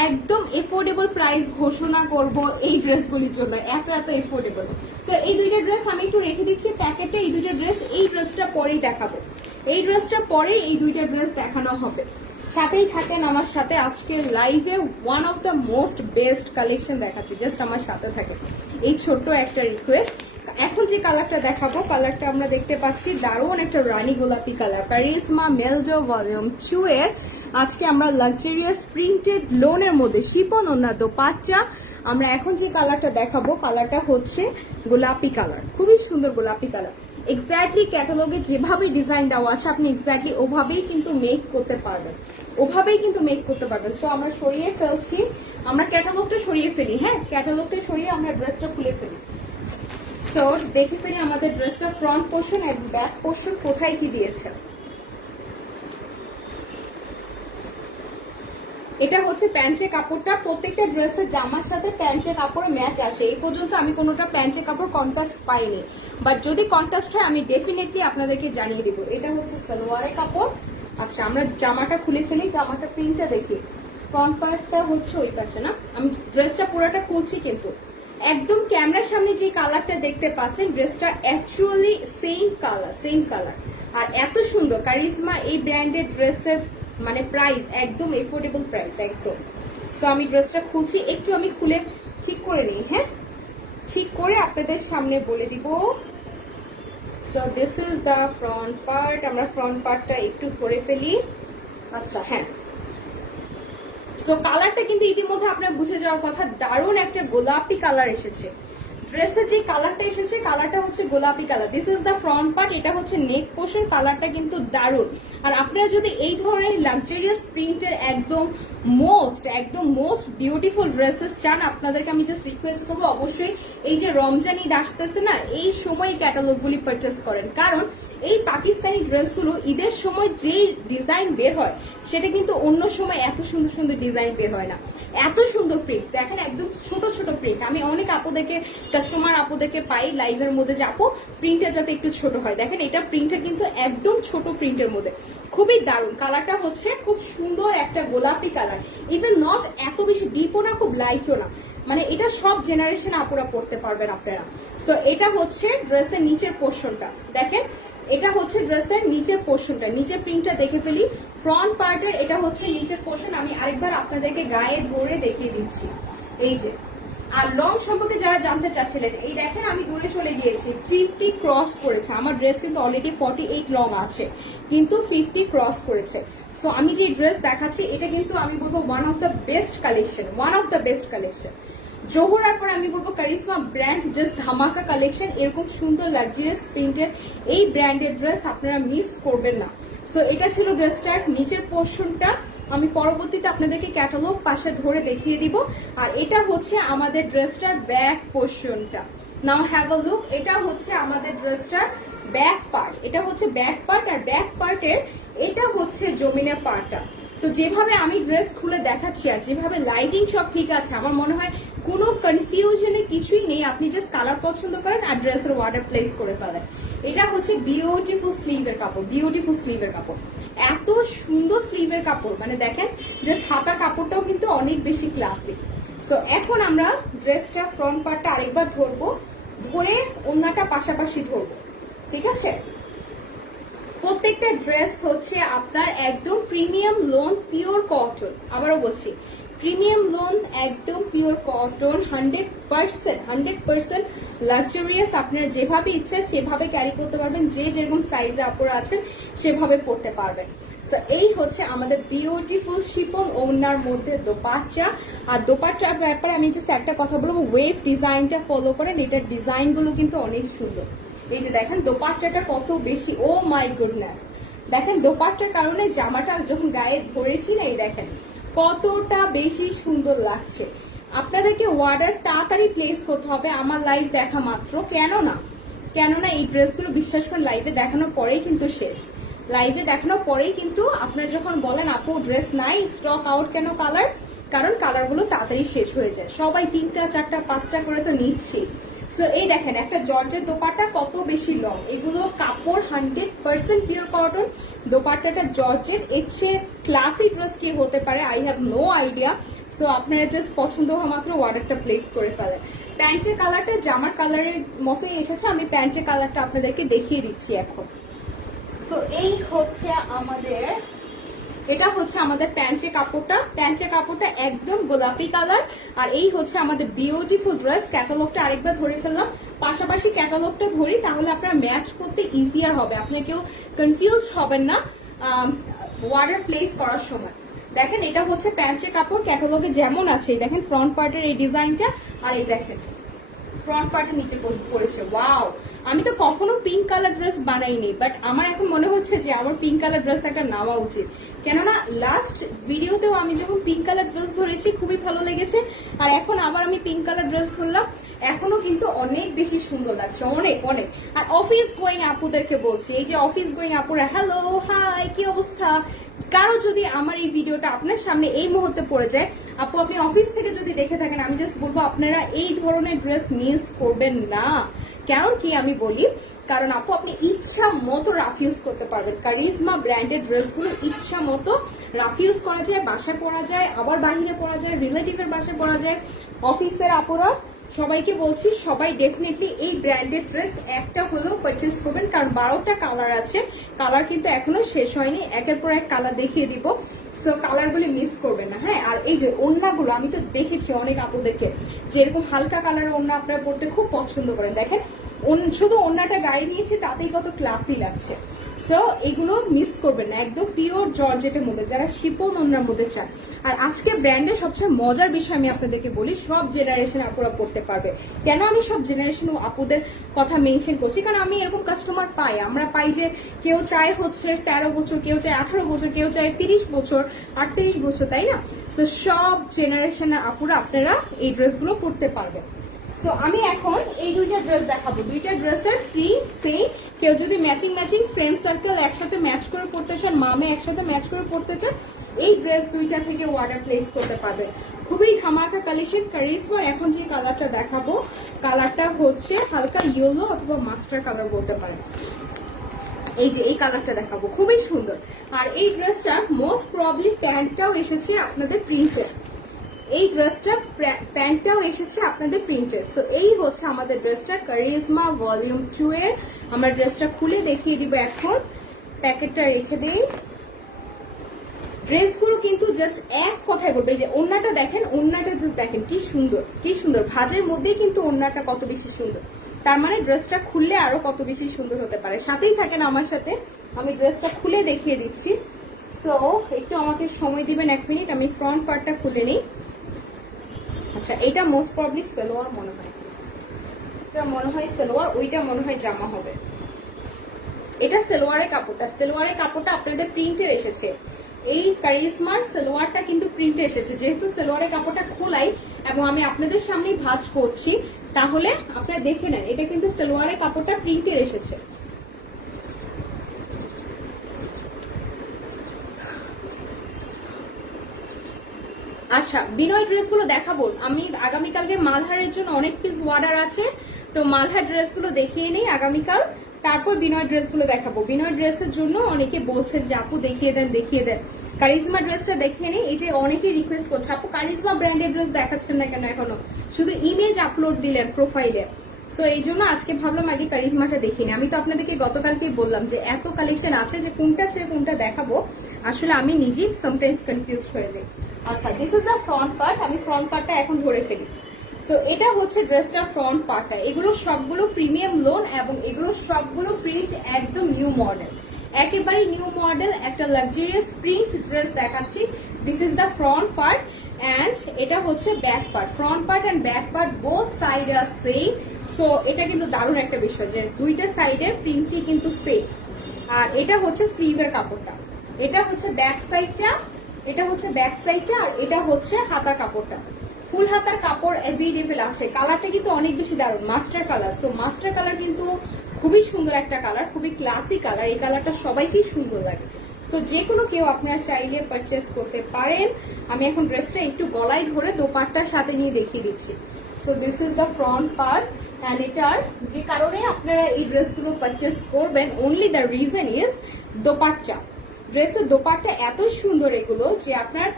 একদম এফোর্ডেবল প্রাইস ঘোষণা করব এই ড্রেসগুলির জন্য, এত এত এফোর্ডেবল। তো এই দুইটা ড্রেস আমি একটু রেখে দিচ্ছি প্যাকেটে। এই দুইটা ড্রেস, এই ড্রেসটা পরেই দেখাবো, এই ড্রেসটা পরেই এই দুইটা ড্রেস দেখানো হবে। সাথেই থাকেন আমার সাথে, আজকের লাইভে one of the most best collection দেখাচ্ছি, জাস্ট আমার সাথে থাকে। এই ছোট্ট একটা রিকোয়েস্ট, এখন যে কালারটা দেখাবো, কালারটা আমরা দেখতে পাচ্ছি দারুণ একটা রানী গোলাপি কালার, কারিশমা মেলডো ভলিউম 2 এর। আজকে আমরা লাক্সারিয়াস প্রিন্টেড লোনের মধ্যে শিপন ওনার দোপাট্টা। আমরা এখন যে কালারটা দেখাবো, কালারটা হচ্ছে গোলাপি কালার, খুবই সুন্দর গোলাপি কালার। এক্স্যাক্টলি ক্যাটালগে যেভাবে ডিজাইন দেওয়া আছে আপনি এক্স্যাক্টলি ওভাবেই কিন্তু মেক করতে পারবেন, ওভাবেই কিন্তু মেক করতে পারবেন। তো আমরা সরিয়ে ফেলছি, আমরা ক্যাটালগটা সরিয়ে ফেলি। হ্যাঁ, ক্যাটালগটা সরিয়ে আমরা ড্রেসটা খুলে ফেলি। সো দেখে ফেলি আমাদের ড্রেসটা ফ্রন্ট পোর্শন এবং ব্যাক পোর্শন কোথায় কি দিয়েছে। এটা হচ্ছে প্যান্টের কাপড়টা, প্রত্যেকটা ড্রেসের জামার সাথে প্যান্টের কাপড় ম্যাচ আসে। এই পর্যন্ত আমি কোনোটা প্যান্টের কাপড় কন্ট্রাস্ট পাইনি, বাট যদি কন্ট্রাস্ট হয় আমি ডেফিনেটলি আপনাদেরকে জানিয়ে দিব। এটা হচ্ছে সালোয়ারের কাপড়। আচ্ছা, আমরা জামাটা খুলে ফেলি, জামাটা প্রিন্টটা দেখি। ফ্রন্ট পার্টটা হচ্ছে ওই পাশে না, আমি ড্রেসটা পুরোটা খুলছি কিন্তু একদম ক্যামেরার সামনে যে কালারটা দেখতে পাচ্ছেন, ড্রেসটা actually same colour, same colour. আর এত সুন্দর কারিশমা এই ব্র্যান্ডের ড্রেসের মানে প্রাইস একদম এফোর্ডেবল প্রাইস একদম। সো আমি ড্রেসটা খুলছি, একটু আমি খুলে ঠিক করে নিই। হ্যাঁ, ঠিক করে আপনাদের সামনে বলে দিব। So this is the front part. আমরা ফ্রন্ট পার্টটা একটু ধরে ফেলি। আচ্ছা, হ্যাঁ, সো কালারটা কিন্তু ইতিমধ্যে আপনার বুঝে যাওয়ার কথা, দারুণ একটা গোলাপি কালার এসেছে। ড্রেসের যে কালারটা এসেছে, কালারটা হচ্ছে গোলাপি colour. This is the front part, এটা হচ্ছে নেক পোর্শন। কালারটা কিন্তু দারুণ। আর আপনারা যদি এই ধরনের লাক্সারিয়াস প্রিন্টের একদম মোস্ট বিউটিফুল ড্রেসেস চান, আপনাদেরকে আমি জাস্ট রিকোয়েস্ট করবো অবশ্যই এই যে রমজান ঈদ আসতেছে না, এই সময় ক্যাটালগুলি পারচেস করেন। কারণ এই পাকিস্তানি ড্রেসগুলো ঈদের সময় যে ডিজাইন বের হয় সেটা কিন্তু অন্য সময় এত সুন্দর সুন্দর ডিজাইন বের হয় না। এত সুন্দর প্রিন্ট দেখেন, একদম ছোট ছোট প্রিন্ট। আমি অনেক আপুদেরকে, কাস্টমার আপুদেরকে পাই লাইভের মধ্যে যে আপু প্রিন্টটা যাতে একটু ছোট হয়। দেখেন এটা প্রিন্টটা কিন্তু একদম ছোট প্রিন্টের মধ্যে, খুবই দারুণ। কালারটা হচ্ছে খুব সুন্দর একটা গোলাপি কালার, ইভেন নট এত বেশি ডিপও না, খুব লাইটও না, মানে এটা সব জেনারেশন আপুরা পড়তে পারবেন আপনারা। সো এটা হচ্ছে ড্রেসের নিচের পোর্শনটা, দেখেন এটা হচ্ছে ড্রেসের নিচের পোর্শনটা, নিচের প্রিন্টটা দেখে ফেলি। ফ্রন্ট পার্টের এটা হচ্ছে নিচের পোর্শন। আমি আরেকবার আপনাদেরকে গায়ে ধরে দেখিয়ে দিচ্ছি। এই যে, আর লং সম্পর্কে যারা জানতে চাচ্ছিলেন, এই দেখেন আমি দূরে চলে গিয়েছি, 50 ক্রস করেছে। আমার ড্রেস কিন্তু অলরেডি 48 লং আছে, কিন্তু 50 ক্রস করেছে। সো আমি যে ড্রেস দেখাচ্ছি এটা কিন্তু আমি বলবো one of the best collection, one of the best collection. জোহরার পর আমি বলবো কারিশমা ব্র্যান্ড জাস্ট ধামাকা কালেকশন। এরকম সুন্দর লাক্সারিয়াস প্রিন্টের এই ব্র্যান্ডের ড্রেস আপনারা মিস করবেন না। সো এটা ছিল ড্রেসটার নিচের পোর্শনটা। আমি পরবর্তীতে আপনাদেরকে ক্যাটালগ পাশে ধরে দেখিয়ে দিব। আর এটা হচ্ছে আমাদের ড্রেসটার ব্যাক পোর্শনটা। নাও হ্যাভ আ লুক। এটা হচ্ছে আমাদের ড্রেসটার ব্যাক পার্ট, এটা হচ্ছে ব্যাক পার্ট। আর ব্যাক পার্টের এটা হচ্ছে জমিনা পার্টটা। তো যেভাবে আমি ড্রেস খুলে দেখাচ্ছি আর যেভাবে লাইটিং সব ঠিক আছে, আমার মনে হয় কোনো কনফিউশনের কিছুই নেই। আপনি জাস্ট কালার পছন্দ করেন আর ড্রেসের অর্ডার প্লেস করে ফেলেন। এটা হচ্ছে বিউটিফুল স্লিভের কাপড়, বিউটিফুল স্লিভের কাপড়, এত সুন্দর স্লিভের কাপড়, মানে দেখেন জাস্ট হাতার কাপড়টাও কিন্তু অনেক বেশি ক্লাসিক। সো এখন আমরা ড্রেসটা ফ্রন্ট পার্টটা আরেকবার ধরবো, ধরে ওড়নাটা পাশাপাশি ধরবো, ঠিক আছে। প্রত্যেকটা ড্রেস হচ্ছে আপনার একদম প্রিমিয়াম লোন পিওর কটন, আবারও বলছি প্রিমিয়াম লোন একদম পিওর কটন, 100% লাক্সারিয়াস। আপনারা যেভাবে ইচ্ছা সেভাবে ক্যারি করতে পারবেন, যে যেরকম সাইজে আপনারা আছেন সেভাবে পড়তে পারবেন। এই হচ্ছে আমাদের বিউটিফুল শিপন ওড়নার মধ্যে দোপাট্টা। আর দোপাট্টার ব্যাপারে আমি জাস্ট একটা কথা বলবো, ওয়েভ ডিজাইনটা ফলো করেন, এটার ডিজাইন গুলো কিন্তু অনেক সুন্দর। এই যে দেখেন দোপাট্টাটা কত বেশি, ও মাই গুডনেস। দেখেন দোপাট্টার কারণে জামাটা যখন গায়ে ধরেছি না, এই দেখেন কতটা বেশি সুন্দর লাগছে। আপনাদেরকে অর্ডার তাড়াতাড়ি প্লেস করতে হবে আমার লাইভ দেখা মাত্র, কেননা এই ড্রেসগুলো বিশ্বাস করে লাইভে দেখানোর পরেই কিন্তু শেষ। লাইভে দেখানোর পরেই কিন্তু আপনারা যখন বলেন আপু ড্রেস নাই, স্টক আউট কেন, কারণ কালারগুলো তাড়াতাড়ি শেষ হয়ে যায়। সবাই 3টা 4টা 5টা করে তো নিচ্ছি। সো এই দেখেন একটা জর্জের দোপাট্টা কত বেশি লং, এগুলো কাপড় 100% পিওর কটন, দোপাট্টাটা জর্জের। এর চেয়ে ক্লাসি ড্রেস কি হতে পারে, I have no idea. So আপনারা জাস্ট পছন্দ হওয়া মাত্র অর্ডারটা প্লেস করে ফেলেন। প্যান্টের কালারটা জামার কালারের মতোই এসেছে, আমি প্যান্টের কালারটা আপনাদেরকে দেখিয়ে দিচ্ছি এখন। সো এই হচ্ছে আমাদের, এটা হচ্ছে আমাদের প্যান্টের কাপড়টা, প্যান্টের কাপড়টা একদম গোলাপি কালার। আর এই হচ্ছে আমাদের বিউটিফুল ড্রেস। ক্যাটালগটা আরেকবার ধরে ফেললাম, পাশাপাশি ক্যাটালগটা ধরি, তাহলে আপনারা ম্যাচ করতে ইজিয়ার হবে, আপনি কেউ কনফিউজড হবেন না অর্ডার প্লেস করার সময়। দেখেন এটা হচ্ছে প্যান্টের কাপড়, ক্যাটালগে যেমন আছে, দেখেন ফ্রন্ট পার্টের এই ডিজাইনটা, আর এই দেখেন ফ্রন্ট পার্টের নিচে পড়েছে। ওয়াও, আমি তো কখনো পিঙ্ক কালার ড্রেস বানাইনি, বাট আমার এখন মনে হচ্ছে যে আমার পিঙ্ক কালার ড্রেস একটা নেওয়া উচিত। কেননা লাস্ট ভিডিওতেও আমি যখন পিঙ্ক কালার ড্রেস ধরেছি খুবই ভালো লেগেছে, আর এখন আবার আমি পিঙ্ক কালার ড্রেস ধরলাম, এখনো কিন্তু অনেক বেশি সুন্দর লাগছে, অনেক অনেক। আর অফিস গোয়িং আপুদেরকে বলছি, এই যে অফিস গোয়িং আপুরা, হ্যালো হাই, কি অবস্থা? কারো যদি আমার এই ভিডিওটা আপনার সামনে এই মুহূর্তে পড়ে যায়, আপু আপনি অফিস থেকে যদি দেখে থাকেন, আমি জাস্ট বলবো আপনারা এই ধরনের ড্রেস মিস করবেন না। কারণ কি আমি বলি, কারণ আপু আপনি ইচ্ছা মতো রাফ ইউজ করতে পারবেন। কারিজমা ব্র্যান্ডেড ড্রেসগুলো ইচ্ছা মতো রাফ ইউজ করা যায়, বাসায় পরা যায়, আবার বাহিরে পরা যায়, রিলেটিভের বাসায় পরা যায়। অফিসের আপুরা সবাইকে বলছি, সবাই ডেফিনেটলি এই ব্র্যান্ডেড ড্রেস একটা হলেও পারচেস করবেন, কারণ 12টা কালার আছে, কালার কিন্তু এখনো শেষ হয়নি, একের পর এক কালার দেখিয়ে দিব। সো কালারগুলি মিস করবেন না। হ্যাঁ, আর এই যে ওড়নাগুলো, আমি তো দেখেছি অনেক আপুদেরকে যে এরকম হালকা কালারের ওড়না আপনারা পড়তে খুব পছন্দ করেন। দেখেন শুধু ওড়নাটা গায়ে নিয়েছে, তাতেই কত ক্লাসি লাগছে। সো এগুলো মিস করবেন না, একদম পিওর জর্জেটের মধ্যে, যারা শিপন ওড়নার মধ্যে চান। আর আজকে ব্র্যান্ডের সবচেয়ে মজার বিষয় আমি আপনাদেরকে বলি, সব জেনারেশন আপুরা পড়তে পারবে। কেন আমি সব জেনারেশন আপুদের কথা মেনশন করছি, কারণ আমি এরকম কাস্টমার পাই, আমরা পাই যে কেউ চায় হচ্ছে 13 বছর, কেউ চায় 18 বছর, কেউ চায় 30 বছর, 38 বছর, তাই না? সো সব জেনারেশনের আপুরা আপনারা এই ড্রেসগুলো পড়তে পারবে। সো আমি এখন এই দুইটা ড্রেস দেখাবো, দুইটা ড্রেসের প্রিন্ট সেম। কেউ যদি ম্যাচিং ম্যাচিং ফ্রেন্ড সার্কেল একসাথে ম্যাচ করে পড়তে চান, মামে একসাথে ম্যাচ করে পড়তে চান, এই ড্রেস দুইটা থেকে অর্ডার প্লেস করতে পারবে। খুবই ধামাকা কালেকশন। কারিজমার এখন যে কালারটা দেখাবো, কালারটা হচ্ছে হালকা ইয়েলো অথবা মাস্টার কালার বলতে পারেন। এই যে এই কালারটা দেখাবো, খুবই সুন্দর। আর এই ড্রেসটা মোস্ট প্রবলি প্যান্টটাও এসেছে আপনাদের প্রিন্টের, এই ড্রেসটা প্যান্টটাও এসেছে আপনাদের প্রিন্টের। সো এই হচ্ছে আমাদের ড্রেসটা, কারিজমা ভলিউম 2 এর। আমরা ড্রেসটা খুলে দেখিয়ে দিব এখন, প্যাকেটটা রেখে দিই। ড্রেসগুলো কিন্তু জাস্ট এক কথায় বলবে, যে ওড়নাটা দেখেন, ওড়নাটা জাস্ট দেখেন কি সুন্দর, কি সুন্দর, ভাজের মধ্যেই কিন্তু ওড়নাটা কত বেশি সুন্দর। তার মানে ড্রেসটা খুললে আরো কত বেশি সুন্দর হতে পারে। সাথেই থাকেন আমার সাথে, আমি ড্রেসটা খুলে দেখিয়ে দিচ্ছি। সো একটু আমাকে সময় দিবেন 1 মিনিট, আমি ফ্রন্ট পার্টটা খুলে নিই। আচ্ছা, এটা মোস্ট প্রবলি সালোয়ার মনে হয়, এটা মনে হয় সালোয়ার, ওইটা মনে হয় জামা হবে। এটা সালোয়ারের কাপড়টা, সালোয়ারের কাপড়টা আপনাদের প্রিন্টের এসেছে। এই কারিজমার সালোয়ারটা কিন্তু প্রিন্টে এসেছে, যেহেতু সালোয়ারের কাপড়টা খোলাই এবং আমি আপনাদের সামনেই ভাঁজ করছি, তাহলে আপনারা দেখে নেন, এটা কিন্তু সালোয়ারের কাপড়টা প্রিন্টের এসেছে। আচ্ছা, বিনয় ড্রেসগুলো দেখাবো আমি আগামীকালকে। মালহারের জন্য অনেক পিস অর্ডার আছে, তো মালহার ড্রেসগুলো দেখিয়ে নেই আগামীকাল, তারপর বিনয় ড্রেসগুলো দেখাবো। বিনয় ড্রেসের জন্য অনেকে বলছেন যে আপু দেখিয়ে দেন, দেখিয়ে দেন। কারিজমা ড্রেসটা দেখিয়ে নেই। এই যে অনেকেই রিকোয়েস্ট করছে, আপু কারিজমা ব্র্যান্ডের ড্রেস দেখাচ্ছেন না কেন এখনো, শুধু ইমেজ আপলোড দিলেন প্রোফাইলে। সো এই জন্য আজকে ভাবলাম আগে কারিজমাটা দেখিয়ে নিই। আমি তো আপনাদেরকে গতকালকেই বললাম যে এত কালেকশন আছে যে কোনটা ছেড়ে কোনটা দেখাবো, আসলে আমি নিজেই সামটাইমস কনফিউজ হয়ে যাই। আচ্ছা, this is the front part, আমি ফ্রন্ট পার্টটা এখন ধরে ফেলি। সো এটা হচ্ছে ড্রেসটার ফ্রন্ট পার্টটা। এগুলো সবগুলো প্রিমিয়াম লোন এবং এগুলো সবগুলো প্রিন্ট একদম নিউ মডেল, একেবারে নিউ মডেল, একটা লাক্সারিয়াস প্রিন্ট ড্রেস দেখাচ্ছি। This is the front part and এটা হচ্ছে back part. Front part and back part both side আর সেম। সো এটা কিন্তু দারুণ একটা বিষয় যে দুইটা সাইডের প্রিন্টই কিন্তু সেম। আর এটা হচ্ছে স্লিভের কাপড়টা, এটা হচ্ছে ব্যাক সাইডটা, এটা হচ্ছে ব্যাক সাইডটা, আর এটা হচ্ছে হাতার কাপড়টা। ফুল হাতার কাপড় অ্যাভেলেবেল আছে। কালারটা কিন্তু অনেক বেশি দারুণ, master colour. So master colour কিন্তু খুবই সুন্দর একটা কালার, খুবই ক্লাসি কালার। এই কালারটা সবাইকেই সুন্দর লাগে। সো যে কোনো কেউ আপনারা চাইলে পারচেস করতে পারেন। আমি এখন ড্রেসটা একটু গলায় ধরে দোপাট্টার সাথে নিয়ে দেখিয়ে দিচ্ছি। So this is the front part and এটার যে কারণে আপনারা এই ড্রেসগুলো পারচেস করবেন, only the reason is dupatta. ড্রেসের দোপাট্টা এত সুন্দর এগুলো যে আপনার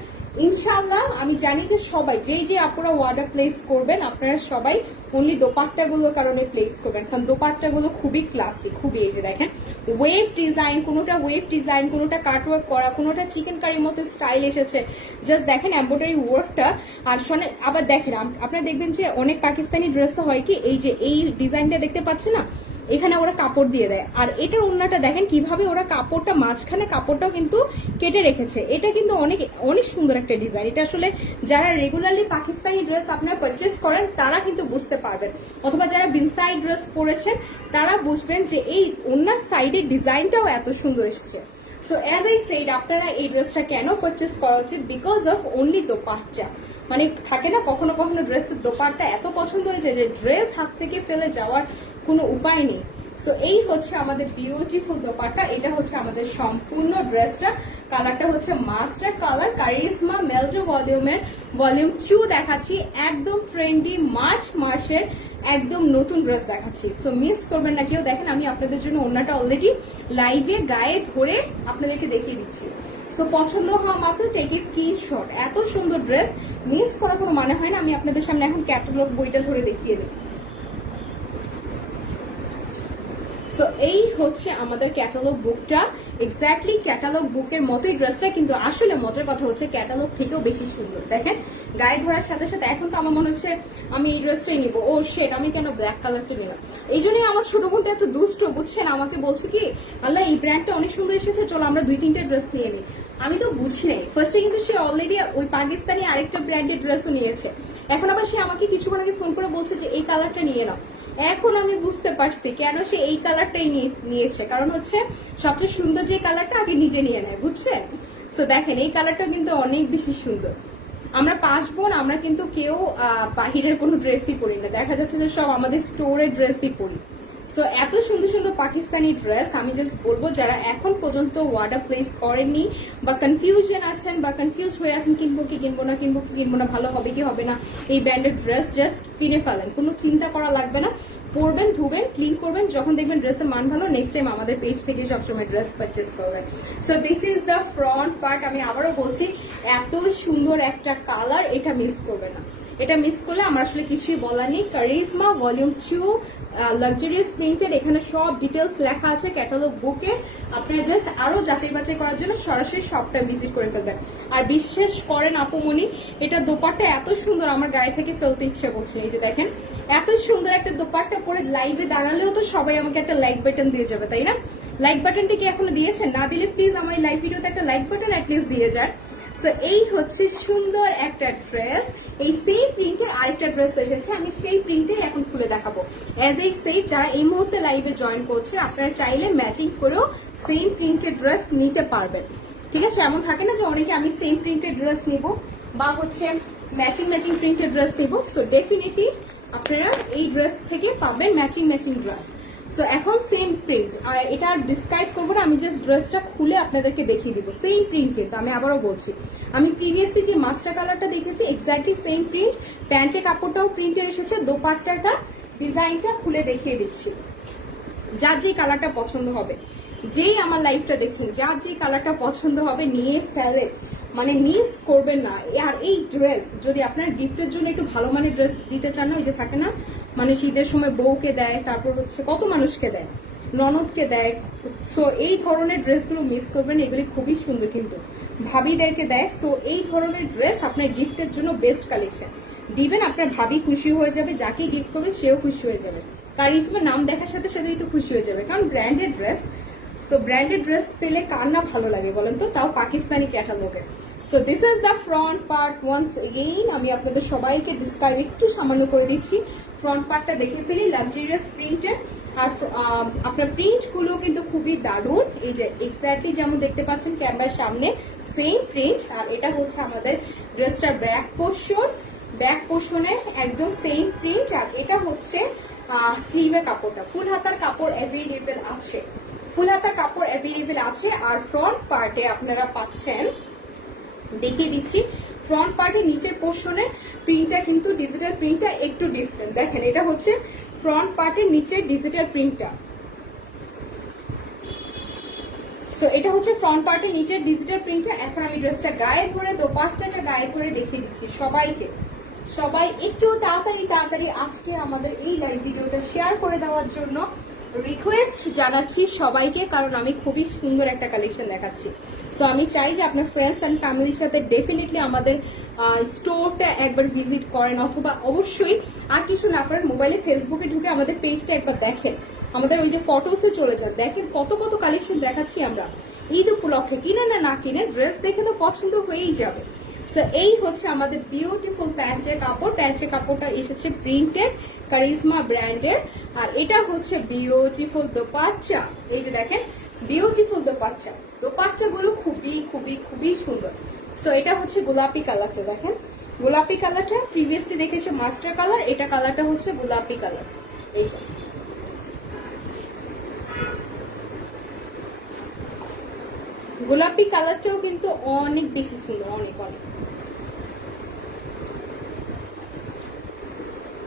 ইনশাল্লাহ আমি জানি যে সবাই যে আপনারা অর্ডার প্লেস করবেন আপনারা সবাই অনলি দোপাট্টাগুলোর কারণে প্লেস করবেন, কারণ দোপাট্টাগুলো খুবই ক্লাসিক, খুবই এই যে দেখেন ওয়েভ ডিজাইন, কোনোটা ওয়েভ ডিজাইন, কোনোটা কাটওয়ার্ক করা, কোনোটা চিকেন কারির মতো স্টাইল এসেছে। জাস্ট দেখেন এমব্রয়ডারি ওয়ার্কটা। আর আবার দেখেন আপনারা দেখবেন যে অনেক পাকিস্তানি ড্রেসও হয় কি এই যে এই ডিজাইনটা দেখতে পাচ্ছেন না, এখানে ওরা কাপড় দিয়ে দেয়। আর এটার ওড়নাটা দেখেন কিভাবে ওরা কাপড়টা মাঝখানে কাপড়টাও কিন্তু কেটে রেখেছে। এটা কিন্তু অনেক অনেক সুন্দর একটা ডিজাইন। এটা আসলে যারা রেগুলারলি পাকিস্তানি ড্রেস আপনারা পারচেস করেন তারা কিন্তু বুঝতে পারবেন, অথবা যারা বিনসাই ড্রেস পরেছেন তারা বুঝবেন যে এই ওড়নার সাইডের ডিজাইনটাও এত সুন্দর এসেছে। সো অ্যাজ আই সেড আপনারা এই ড্রেসটা কেন পারচেস করা উচিত, বিকজ অফ অনলি দোপাট্টা। মানে থাকে না কখনো কখনো ড্রেসের দোপাট্টা এত পছন্দ হয়ে যায় যে ড্রেস হাত থেকে ফেলে যাওয়ার কোনো উপায় নেই। সো এই হচ্ছে আমাদের বিউটিফুল দোপাট্টা। এটা হচ্ছে আমাদের সম্পূর্ণ ড্রেসটা। কালারটা হচ্ছে মাস্টার কালার, কারিজমা মেলটো ভলিউমের ভলিউম 2 দেখাচ্ছি। একদম ট্রেন্ডি মার্চ মাসের একদম নতুন ড্রেস দেখাচ্ছি। সো মিস করবেন না কেউ। দেখেন আমি আপনাদের জন্য ওড়নাটা অলরেডি লাইভে গায়ে ধরে আপনাদেরকে দেখিয়ে দিচ্ছি। সো পছন্দ হওয়া মাত্র টেক স্ক্রিনশট। এত সুন্দর ড্রেস মিস করার কোনো মানে হয় না। আমি আপনাদের সামনে এখন ক্যাটালগ বইটা ধরে দেখিয়ে দিই। সো এই হচ্ছে আমাদের ক্যাটালগ বুকটা। এক্স্যাক্টলি ক্যাটালগ বুকের মতোই ড্রেসটা, কিন্তু আসলে মজার কথা হচ্ছে ক্যাটালগ থেকেও বেশি সুন্দর। দেখেন গায়ে ধরার সাথে সাথে এখন তো আমার মনে হচ্ছে আমি এই ড্রেসটাই নিবো। ও শেট, আমি কেন ব্ল্যাক কালারটা নিলাম। এই জন্যই আমার ছোট বোনটা এত দুষ্ট, বুঝছেন, আমাকে বলছে কি আল্লাহ এই ব্র্যান্ডটা অনেক সুন্দর এসেছে, চলো আমরা 2-3টে ড্রেস নিয়ে নিই। আমি তো বুঝি নাই ফার্স্টে, কিন্তু সে অলরেডি ওই পাকিস্তানি আরেকটা ব্র্যান্ডের ড্রেসও নিয়েছে। এখন আবার সে আমাকে কিছুক্ষণ আগে ফোন করে বলছে যে এই কালারটা নিয়ে নাও। এখন আমি বুঝতে পারছি কেন সে এই কালারটাই নিয়েছে, কারণ হচ্ছে সবচেয়ে সুন্দর যে কালারটা আগে নিজে নিয়ে নেয়, বুঝছেন। সো দেখেন এই কালারটা কিন্তু অনেক বেশি সুন্দর। আমরা 5 বোন, আমরা কিন্তু কেউ বাহিরের কোনো ড্রেসই পরি না, দেখা যাচ্ছে যে সব আমাদের স্টোরের ড্রেসই পরি। সো এত সুন্দর সুন্দর পাকিস্তানি ড্রেস আমি জাস্ট বলবো যারা এখন পর্যন্ত অর্ডার প্লেস করেননি বা কনফিউশন আছেন বা কনফিউজ হয়ে আছেন কিনবো কি কিনবো না, কিনবো কি কিনবো না, ভালো হবে কি হবে না, এই ব্র্যান্ডের ড্রেস জাস্ট কিনে ফেলেন, কোনো চিন্তা করা লাগবে না। পরবেন, ধুবেন, ক্লিন করবেন, যখন দেখবেন ড্রেসের মান ভালো নেক্সট টাইম আমাদের পেজ থেকে সবসময় ড্রেস পারচেস করবেন। So this is the front part. আমি আবারও বলছি এত সুন্দর একটা কালার, এটা মিস করবে না। এটা মিস করলে আমার আসলে কিছুই বলার নেই। কারিজমা ভলিউম 2 লাক্সারিয়াস প্রিন্টেড, এখানে সব ডিটেলস লেখা আছে ক্যাটালগ বুকে। আপনারা জাস্ট আরো যাচাই বাছাই করার জন্য সরাসরি শপটা ভিজিট করে ফেলবেন। আর বিশ্বাস করেন আপুমনি, এটা দোপাট্টা এত সুন্দর আমার গায়ে থেকে ফেলতে ইচ্ছে করছে। এই যে দেখেন এত সুন্দর একটা দোপাট্টা পরে লাইভে দাঁড়ালেও তো সবাই আমাকে একটা লাইক বাটন দিয়ে যাবে, তাই না? লাইক বাটনটি কি এখনো দিয়েছেন? না দিলে প্লিজ আমার লাইভ ভিডিওতে একটা লাইক বাটন অ্যাটলিস্ট দিয়ে যান। সো এই হচ্ছে সুন্দর একটা ড্রেস। এই সেম প্রিন্টের আরেকটা ড্রেস এসেছে, আমি সেই প্রিন্টেই এখন খুলে দেখাবো। অ্যাজ এই সেট যারা এই মুহূর্তে লাইভে জয়েন করছে আপনারা চাইলে ম্যাচিং করেও সেম প্রিন্টের ড্রেস নিতে পারবেন, ঠিক আছে? এমন থাকে না যে অনেকে আমি সেম প্রিন্টের ড্রেস নিব বা হচ্ছে ম্যাচিং প্রিন্টের ড্রেস নিব। সো ডেফিনেটলি আপনারা এই ড্রেস থেকে পাবেন ম্যাচিং ড্রেস। সো এখন সেম প্রিন্ট, আর এটা ডিসক্রাইব করবো না, আমি জাস্ট ড্রেসটা খুলে আপনাদেরকে দেখিয়ে দিব। সেম প্রিন্ট কিন্তু আমি আবারও বলছি, আমি প্রিভিয়াসলি যে মাস্টার কালারটা দেখেছি এক্স্যাক্টলি সেম প্রিন্ট। প্যান্টের কাপড়টাও প্রিন্টের এসেছে, দোপাট্টাটা ডিজাইনটা খুলে দেখিয়ে দিচ্ছি। যার যে কালারটা পছন্দ হবে, যেই আমার লাইফটা দেখছেন, যার যে কালারটা পছন্দ হবে নিয়ে ফেলে, মানে মিস করবেন না। আর এই ড্রেস যদি আপনার গিফটের জন্য একটু ভালো মানের ড্রেস দিতে চান না, ওই যে থাকে না মানে শীতের সময় বউকে দেয়, তারপর হচ্ছে কত মানুষকে দেয়, ননদকে দেয়। সো এই ধরনের ড্রেসগুলো মিস করবেন, এগুলি খুবই সুন্দর কিন্তু ভাবিদেরকে দেয়। সো এই ধরনের ড্রেস আপনার গিফটের জন্য বেস্ট কালেকশন। দিবেন, আপনার ভাবি খুশি হয়ে যাবে, যাকে গিফট করবে সেও খুশি হয়ে যাবে। কারিজমার নাম দেখার সাথে সাথেই তো খুশি হয়ে যাবে, কারণ branded dress. So branded dress পেলে কার না ভালো লাগে বলেন তো, তাও পাকিস্তানি ক্যাটালগের। So this is the front part once again. আমি আপনাদের সবাইকে ডিসক্রাইব একটু সামান্য করে দিচ্ছি। ফ্রন্ট পার্টটা দেখে ফেলি, লাক্সারিয়াস প্রিন্টের। আর আপনার প্রিন্ট গুলো কিন্তু খুবই দারুণ। এই যে এক্স্যাক্টলি যেমন দেখতে পাচ্ছেন ক্যামেরার সামনে সেম প্রিন্ট। আর এটা হচ্ছে আমাদের ড্রেসটার ব্যাক পোর্শন, ব্যাক পোর্শনে একদম সেম প্রিন্ট। আর এটা হচ্ছে স্লিভের কাপড়টা, ফুল হাতার কাপড় অ্যাভেলেবেল আছে, ফুল হাতার কাপড় অ্যাভেলেবেল আছে। আর ফ্রন্ট পার্টে আপনারা পাচ্ছেন, দেখিয়ে দিচ্ছি, ফ্রন্ট পার্টের নিচের পোর্শনের প্রিন্টটা কিন্তু ডিজিটাল প্রিন্টটা একটু ডিফারেন্ট। দেখেন এটা হচ্ছে ফ্রন্ট পার্টের নিচের ডিজিটাল প্রিন্টটা। সো এটা হচ্ছে ফ্রন্ট পার্টের নিচের ডিজিটাল প্রিন্টটা। এখন আমি ড্রেসটা গায়ে ধরে দোপাট্টাটা গায়ে ধরে দেখিয়ে দিচ্ছি সবাইকে। সবাই একটু তাড়াতাড়ি আজকে আমাদের এই লাইভ ভিডিওটা শেয়ার করে দেওয়ার জন্য রিকোয়েস্ট জানাচ্ছি সবাইকে, কারণ আমি খুবই সুন্দর একটা কালেকশন দেখাচ্ছি। সো আমি চাই যে আপনার ফ্রেন্ডস অ্যান্ড ফ্যামিলির সাথে ডেফিনেটলি আমাদের স্টোরটা একবার ভিজিট করেন, অথবা অবশ্যই আর কিছু না করেন মোবাইলে ফেসবুকে ঢুকে আমাদের পেজটা একবার দেখেন, আমাদের ওই যে ফটোসে চলে যান, দেখেন কত কত কালেকশন দেখাচ্ছি আমরা। ঈদ উপলক্ষে কিনে না কিনে ড্রেস দেখে তো পছন্দ হয়েই যাবে। সো এই হচ্ছে আমাদের বিউটিফুল প্যান্টের কাপড়। প্যান্টের কাপড়টা এসেছে প্রিন্টেড কারিজমা ব্র্যান্ডের, আর এটা হচ্ছে বিউটিফুল দোপাট্টা। এই যে দেখেন বিউটিফুল দোপাট্টা, দোপাট্টাগুলো খুবই খুবই খুবই সুন্দর। সো এটা হচ্ছে গোলাপি কালারটা, দেখেন গোলাপি কালারটা প্রিভিয়াসলি দেখেছে মাস্টার কালার, এটা কালারটা হচ্ছে গোলাপি কালার। এইটা গোলাপি কালারটাও কিন্তু অনেক বেশি সুন্দর, অনেক অনেক।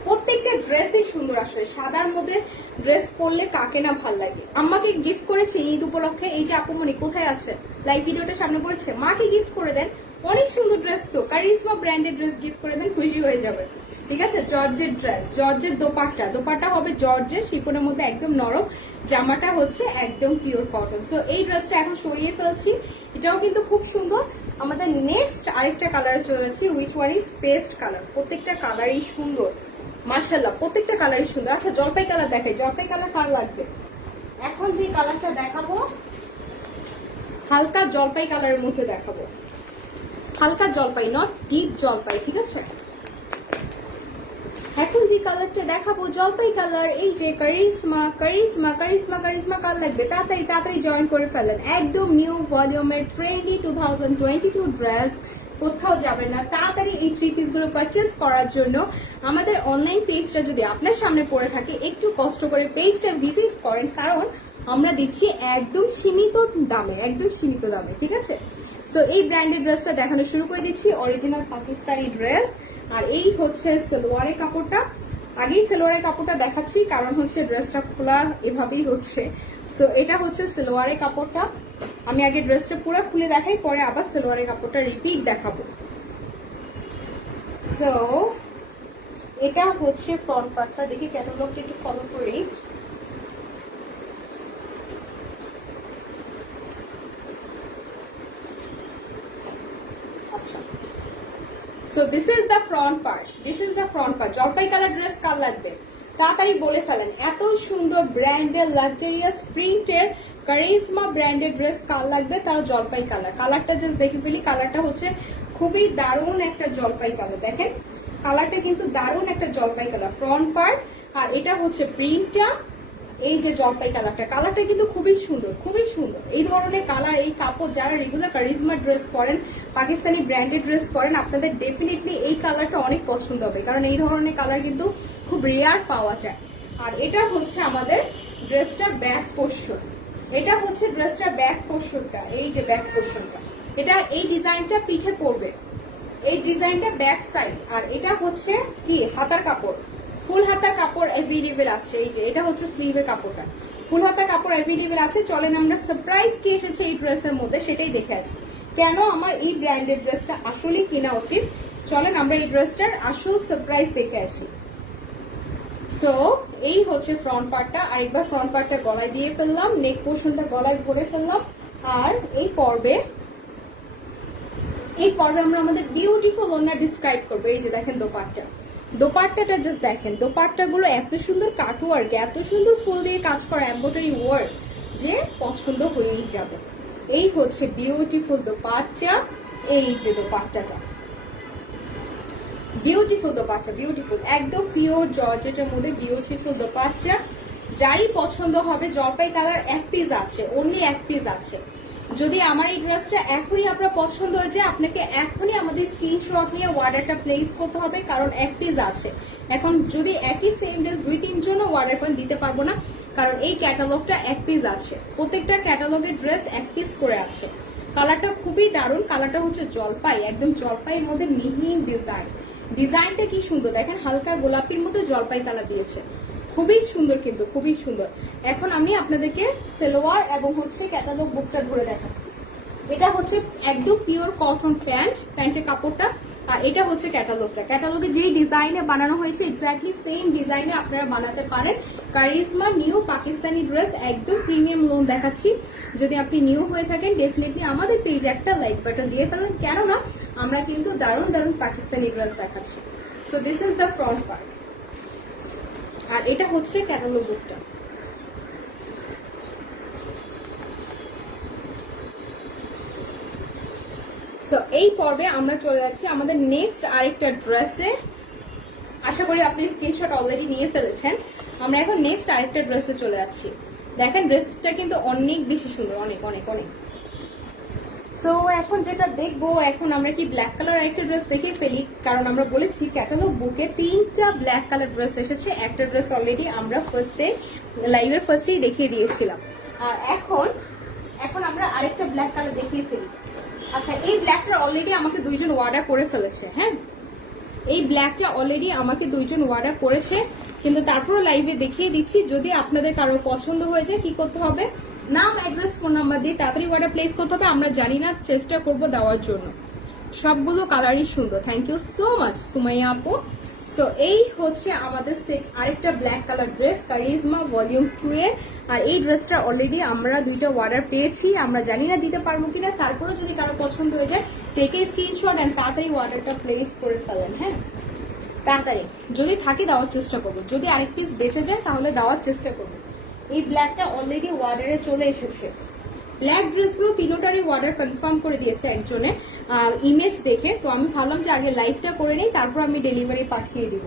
প্রত্যেকটা ড্রেসই সুন্দর আসলে, সাদার মধ্যে ড্রেস পরলে কাকে না ভাল লাগে। আম্মাকে গিফট করেছে ঈদ উপলক্ষে, এই যে আপুমনি কোথায় আছে, লাইভ ভিডিওটা সামনে পড়েছে, মাকে গিফট করে দেন, অনেক সুন্দর ড্রেস তো, কারিজমা ব্র্যান্ডের ড্রেস গিফট করে দেন, খুশি হয়ে যাবে। ঠিক আছে, জর্জের ড্রেস, জর্জের দোপাট্টা, দোপাট্টা হবে জর্জের শিফনের মধ্যে একদম নরম, জামাটা হচ্ছে একদম পিওর কটন। সো এই ড্রেসটা এখন সরিয়ে ফেলছি, এটাও কিন্তু খুব সুন্দর। আমাদের নেক্সট আরেকটা কালার চলে যাচ্ছে, which one is paste colour. প্রত্যেকটা কালারই সুন্দর মাশাআল্লাহ, প্রত্যেকটা কালারই সুন্দর। আচ্ছা জলপাই কালার দেখাই, জলপাই কালার কার লাগবে? এখন যে কালারটা দেখাবো হালকা জলপাই কালারের মধ্যে দেখাবো, হালকা জলপাই, নট ডিপ জলপাই, ঠিক আছে। এখন যে কালারটা দেখাবো জলপাই কালার। এই যে কারিজমা কারিজমা কারিজমা কারিজমা কার লাগবে তাড়াতাড়ি জয়েন করে ফেলেন। একদম নিউ ভলিউমের ট্রেন্ডি 2022 ড্রেস, কোথাও যাবেন না। তাড়াতাড়ি এই থ্রি পিস গুলো পারচেস করার জন্য আমাদের অনলাইন পেজটা যদি আপনার সামনে পড়ে থাকে, একটু কষ্ট করে পেজটা ভিজিট করেন, কারণ আমরা দিচ্ছি একদম সীমিত দামে, একদম সীমিত দামে, ঠিক আছে। সো এই ব্র্যান্ডেড ড্রেসটা দেখানো শুরু করে দিচ্ছি, অরিজিনাল পাকিস্তানি ড্রেস। আর এই হচ্ছে সালোয়ারের কাপড়টা, আগেই সালোয়ারের কাপড়টা দেখাচ্ছি কারণ হচ্ছে ড্রেসটা খোলা এভাবেই হচ্ছে। সো এটা হচ্ছে সালোয়ারের কাপড়টা, আমি আগে ড্রেসটা পুরো খুলে দেখাই, পরে আবার সালোয়ারের কাপড়টা রিপিট দেখাবো। সো এটা হচ্ছে ফ্রন্ট পার্টটা, দেখি ক্যাটালগটা একটু ফলো করি। আচ্ছা, so this is the front part, this is the front part. জলপাই কালার ড্রেস কার লাগবে তাড়াতাড়ি বলে ফেলেন। এত সুন্দর ব্র্যান্ডের লাক্সারিয়াস প্রিন্টের কারিজমা ব্র্যান্ডের ড্রেস কার লাগবে, তাও জলপাই কালার। কালারটা জাস্ট দেখে ফেলি, কালারটা হচ্ছে খুবই দারুণ একটা জলপাই কালার। দেখেন কালারটা কিন্তু দারুণ একটা জলপাই কালার, ফ্রন্ট পার্ট। আর এটা হচ্ছে প্রিন্টটা, এই যে জলপাই কালারটা, কালারটা কিন্তু খুবই সুন্দর, খুবই সুন্দর। এই ধরনের কালার, এই কাপড় যারা রেগুলার কারিজমা ড্রেস পরেন, পাকিস্তানি ব্র্যান্ডেড ড্রেস পরেন, আপনাদের ডেফিনেটলি এই কালারটা অনেক পছন্দ হবে, কারণ এই ধরনের কালার কিন্তু খুব রেয়ার পাওয়া যায়। আর এটা হচ্ছে আমাদের ড্রেসটার ব্যাক পোর্শন, এটা হচ্ছে ড্রেসটার ব্যাক পোর্শনটা, এই যে ব্যাক পোর্শনটা, এটা এই ডিজাইনটা পিঠে পড়বে, এই ডিজাইনটা ব্যাক সাইড। আর এটা হচ্ছে কি হাতার কাপড়, ফুল হাতার কাপড় অ্যাভেলেবেল আছে। এই যে এটা হচ্ছে স্লিভের কাপড়টা, ফুল হাতার কাপড় অ্যাভেলেবেল আছে। চলেন আমরা সারপ্রাইজ কি এসেছে এই ড্রেসের মধ্যে সেটাই দেখে আসি, কেন আমার এই ব্র্যান্ডেড ড্রেসটা আসলে কেনা উচিত। চলেন আমরা এই ড্রেসটার আসল সারপ্রাইজ দেখে আসি। সো এই হচ্ছে ফ্রন্ট পার্টটা, আরেকবার ফ্রন্ট পার্টটা গলায় দিয়ে ফেললাম, নেক পোর্শনটা গলায় ধরে ফেললাম। আর এই পর্বে আমরা আমাদের বিউটিফুল ওড়না ডিসক্রাইব করবো। এই যে দেখেন দোপাট্টা, দোপাট্টাটা জাস্ট দেখেন, দোপাট্টা গুলো এত সুন্দর কাট ওয়ার্ক, এত সুন্দর ফুল দিয়ে কাজ করা এমব্রয়ডারি ওয়ার্ক, যে পছন্দ হয়েই যাবে। এই হচ্ছে বিউটিফুল দোপাট্টা, এই যে দোপাট্টাটা বিউটিফুল দোপাট্টা, বিউটিফুল একদম পিওর জর্জেটের মধ্যে বিউটিফুল দোপাট্টা। যারই পছন্দ হবে, জলপাই কালার এক পিস আছে, অনলি এক পিস আছে। যদি আমার এই ড্রেসটা এখনই আপনার পছন্দ হয়ে যায়, আপনাকে এখনই আমাদের স্ক্রিনশট নিয়ে অর্ডারটা প্লেস করতে হবে, কারণ এক পিস আছে। এখন যদি একই সেম ড্রেস দুই তিনজনও অর্ডার করেন, দিতে পারবো না, কারণ এই ক্যাটালগটা এক পিস আছে, প্রত্যেকটা ক্যাটালগের ড্রেস এক পিস করে আছে। কালারটা খুবই দারুণ, কালারটা হচ্ছে জলপাই, একদম জলপাইয়ের মধ্যে মিহিন ডিজাইন। ডিজাইনটা কি সুন্দর দেখেন, হালকা গোলাপির মধ্যে জলপাই কালার দিয়েছে, খুবই সুন্দর কিন্তু খুবই সুন্দর। এখন আমি আপনাদেরকে সালোয়ার এবং হচ্ছে ক্যাটালগ বুকটা ধরে দেখাচ্ছি। এটা হচ্ছে একদম পিওর কটন প্যান্ট, প্যান্টের কাপড়টা, আর এটা হচ্ছে ক্যাটালগটা। ক্যাটালগে যেই ডিজাইনে বানানো হয়েছে এক্স্যাক্টলি সেম ডিজাইনে আপনারা বানাতে পারেন। কারিজমা নিউ পাকিস্তানি ড্রেস, একদম প্রিমিয়াম লোন দেখাচ্ছি। যদি আপনি নিউ হয়ে থাকেন ডেফিনেটলি আমাদের পেজে একটা লাইক বাটন দিয়ে ফেলেন, কেননা আমরা কিন্তু দারুণ দারুণ পাকিস্তানি ড্রেস দেখাচ্ছি। So this is the front part, আর এটা হচ্ছে ক্যাটালগ বুকটা। সো এই পর্বে আমরা চলে যাচ্ছি আমাদের নেক্সট আরেকটা ড্রেসে। আশা করি আপনি স্ক্রিনশট অলরেডি নিয়ে ফেলেছেন। আমরা এখন নেক্সট আরেকটা ড্রেসে চলে যাচ্ছি। দেখেন ড্রেসটা কিন্তু অনেক বেশি সুন্দর, অনেক অনেক অনেক। সো এখন যেটা দেখবো, এখন আমরা কি ব্ল্যাক কালার আরেকটা ড্রেস দেখে ফেলি, কারণ আমরা বলেছি ক্যাটালগ বুকে 3টা ব্ল্যাক কালার ড্রেস এসেছে। একটা ড্রেস অলরেডি আমরা লাইভের ফার্স্টেই দেখিয়ে দিয়েছিলাম, আর এখন আমরা আরেকটা ব্ল্যাক কালার দেখিয়ে ফেলি। আচ্ছা, এই ব্ল্যাকটা অলরেডি আমাকে 2জন অর্ডার করে ফেলেছে। হ্যাঁ, এই ব্ল্যাকটা অলরেডি আমাকে 2জন অর্ডার করেছে, কিন্তু তারপর লাইভে দেখিয়ে দিচ্ছি। যদি আপনাদের কারো পছন্দ হয়ে যায় কি করতে হবে, নাম, অ্যাড্রেস, ফোন নাম্বার দিয়ে তাড়াতাড়ি অর্ডার প্লেস করতে হবে। আমরা জানি না, চেষ্টা করব দেওয়ার জন্য। সবগুলো কালারই সুন্দর। Thank you so much Sumaiya আপু। সো এই হচ্ছে আমাদের আরেকটা black colour dress, charisma volume 2 এর। আর এই ড্রেসটা অলরেডি আমরা 2টা অর্ডার পেয়েছি, আমরা জানি না দিতে পারবো কিনা। তারপরে যদি কারো পছন্দ হয়ে যায় টেক এ স্ক্রিনশট এন্ড তাড়াতাড়ি অর্ডারটা প্লেস করে ফেলেন। হ্যাঁ, তাড়াতাড়ি যদি থাকে দেওয়ার চেষ্টা করবো, যদি আরেক পিস বেঁচে যায় তাহলে দেওয়ার চেষ্টা করবো। এই ব্ল্যাকটা অলরেডি অর্ডারে চলে এসেছে। ব্ল্যাক ড্রেসগুলো 3টারই অর্ডার কনফার্ম করে দিয়েছে একজনে ইমেজ দেখে। তো আমি ভাবলাম যে আগে লাইভটা করে নেই, তারপর আমি ডেলিভারি পাঠিয়ে দিব।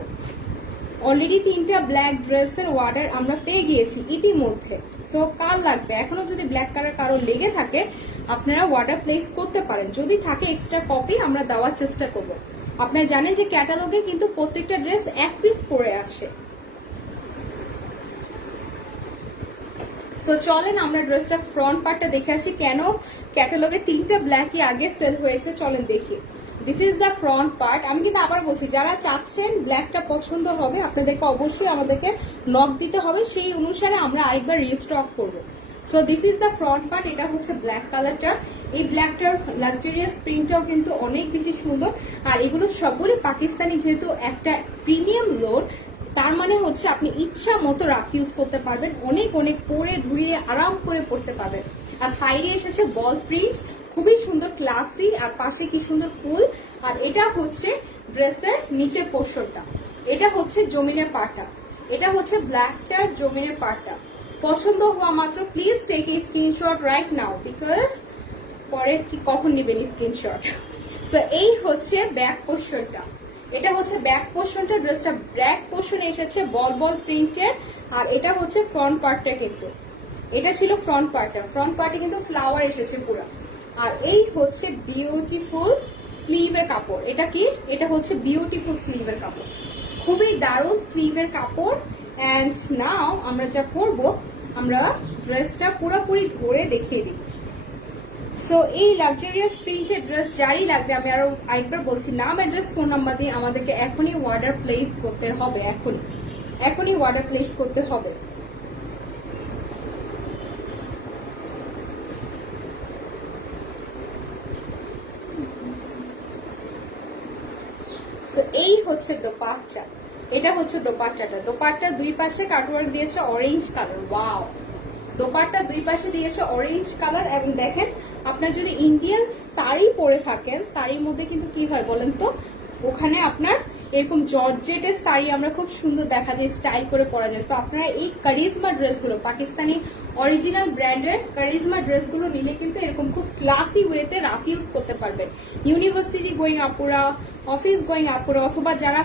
অলরেডি 3টা ব্ল্যাক ড্রেসের অর্ডার আমরা পেয়ে গিয়েছি ইতিমধ্যে। সো কার লাগবে, এখনো যদি ব্ল্যাক কালার কারো লেগে থাকে আপনারা অর্ডার প্লেস করতে পারেন। যদি থাকে এক্সট্রা কপি আমরা দেওয়ার চেষ্টা করব। আপনারা জানেন যে ক্যাটালগে কিন্তু প্রত্যেকটা ড্রেস 1 পিস করে আসে। তো চলেন আমরা ড্রেসটা ফ্রন্ট পার্টটা দেখে আসি, কেন ক্যাটালগে 3টা ব্ল্যাকই আগে সেল হয়েছে। চলেন দেখি। This is the front part. আমি কিন্তু আবার বলছি, যারা চাচ্ছেন ব্ল্যাকটা পছন্দ হবে আপনাদেরকে অবশ্যই আমাদেরকে নক দিতে হবে, সেই অনুসারে আমরা আরেকবার রিস্টক করবো। So this is the front part. এটা হচ্ছে ব্ল্যাক কালারটা। এই ব্ল্যাকটার লাক্সারিয়াস প্রিন্টটাও কিন্তু অনেক বেশি সুন্দর। আর এগুলো সবগুলো পাকিস্তানি, যেহেতু একটা প্রিমিয়াম লোন, তার মানে হচ্ছে আপনি ইচ্ছা মতো রাফ ইউজ করতে পারবেন, অনেক অনেক পরে ধুয়ে আরাম করে পড়তে পারবেন। আর সাইডে এসেছে বল প্রিন্ট, খুবই সুন্দর ক্লাসি, আর পাশে কি সুন্দর ফুল। আর এটা হচ্ছে ড্রেসের নিচের পোর্শনটা, এটা হচ্ছে জমিনের পাটটা, এটা হচ্ছে ব্ল্যাকটার জমিনের পাটটা। পছন্দ হওয়া মাত্র please take a screenshot right now, because পরে কখন নেবেন স্ক্রিনশট। সো এই হচ্ছে ব্যাক পোর্শনটা, এটা হচ্ছে ব্যাক পোর্শনটা। ড্রেসটা ব্যাক পোর্শনে এসেছে বল বল প্রিন্টের। আর এটা হচ্ছে ফ্রন্ট পার্টটা, কিন্তু এটা ছিল ফ্রন্ট পার্টটা। ফ্রন্ট পার্টে কিন্তু ফ্লাওয়ার এসেছে পুরো। আর এই হচ্ছে বিউটিফুল স্লিভের কাপড়। এটা কি, এটা হচ্ছে বিউটিফুল স্লিভের কাপড়, খুবই দারুণ স্লিভের কাপড়। অ্যান্ড নাও আমরা যা করবো, আমরা ড্রেসটা পুরোপুরি ধরে দেখিয়ে দিই। সো এই লাক্সারিয়াস প্রিন্টেড ড্রেস যারই লাগবে, আমি আরো আরেকবার বলছি, নাম, অ্যাড্রেস, ফোন নাম্বার দিয়ে আমাদেরকে এখনই অর্ডার প্লেস করতে হবে। এখনই অর্ডার প্লেস করতে হবে। এই হচ্ছে দোপাট্টা, এটা হচ্ছে দোপাট্টাটা। দোপাট্টার 2 পাশে কাটওয়ার্ক দিয়েছে অরেঞ্জ কালার। ওয়াও, দোপাট্টার 2 পাশে দিয়েছে অরেঞ্জ কালার। এবং দেখেন, আপনার যদি ইন্ডিয়ান শাড়ি পরে থাকেন, শাড়ির মধ্যে কিন্তু কি হয় বলেন তো, ওখানে আপনার এরকম জর্জেটের শাড়ি আমরা খুব সুন্দর দেখা যায়, স্টাইল করে পরা যায়। তো আপনারা এই কারিজমা ড্রেসগুলো, পাকিস্তানি অরিজিনাল ব্র্যান্ডের কারিজমা ড্রেসগুলো নিলে কিন্তু এরকম খুব ক্লাসি ওয়েতে রাফ ইউজ করতে পারবেন। ইউনিভার্সিটি গোয়িং আপুরা, অফিস গোয়িং আপুরা, অথবা যারা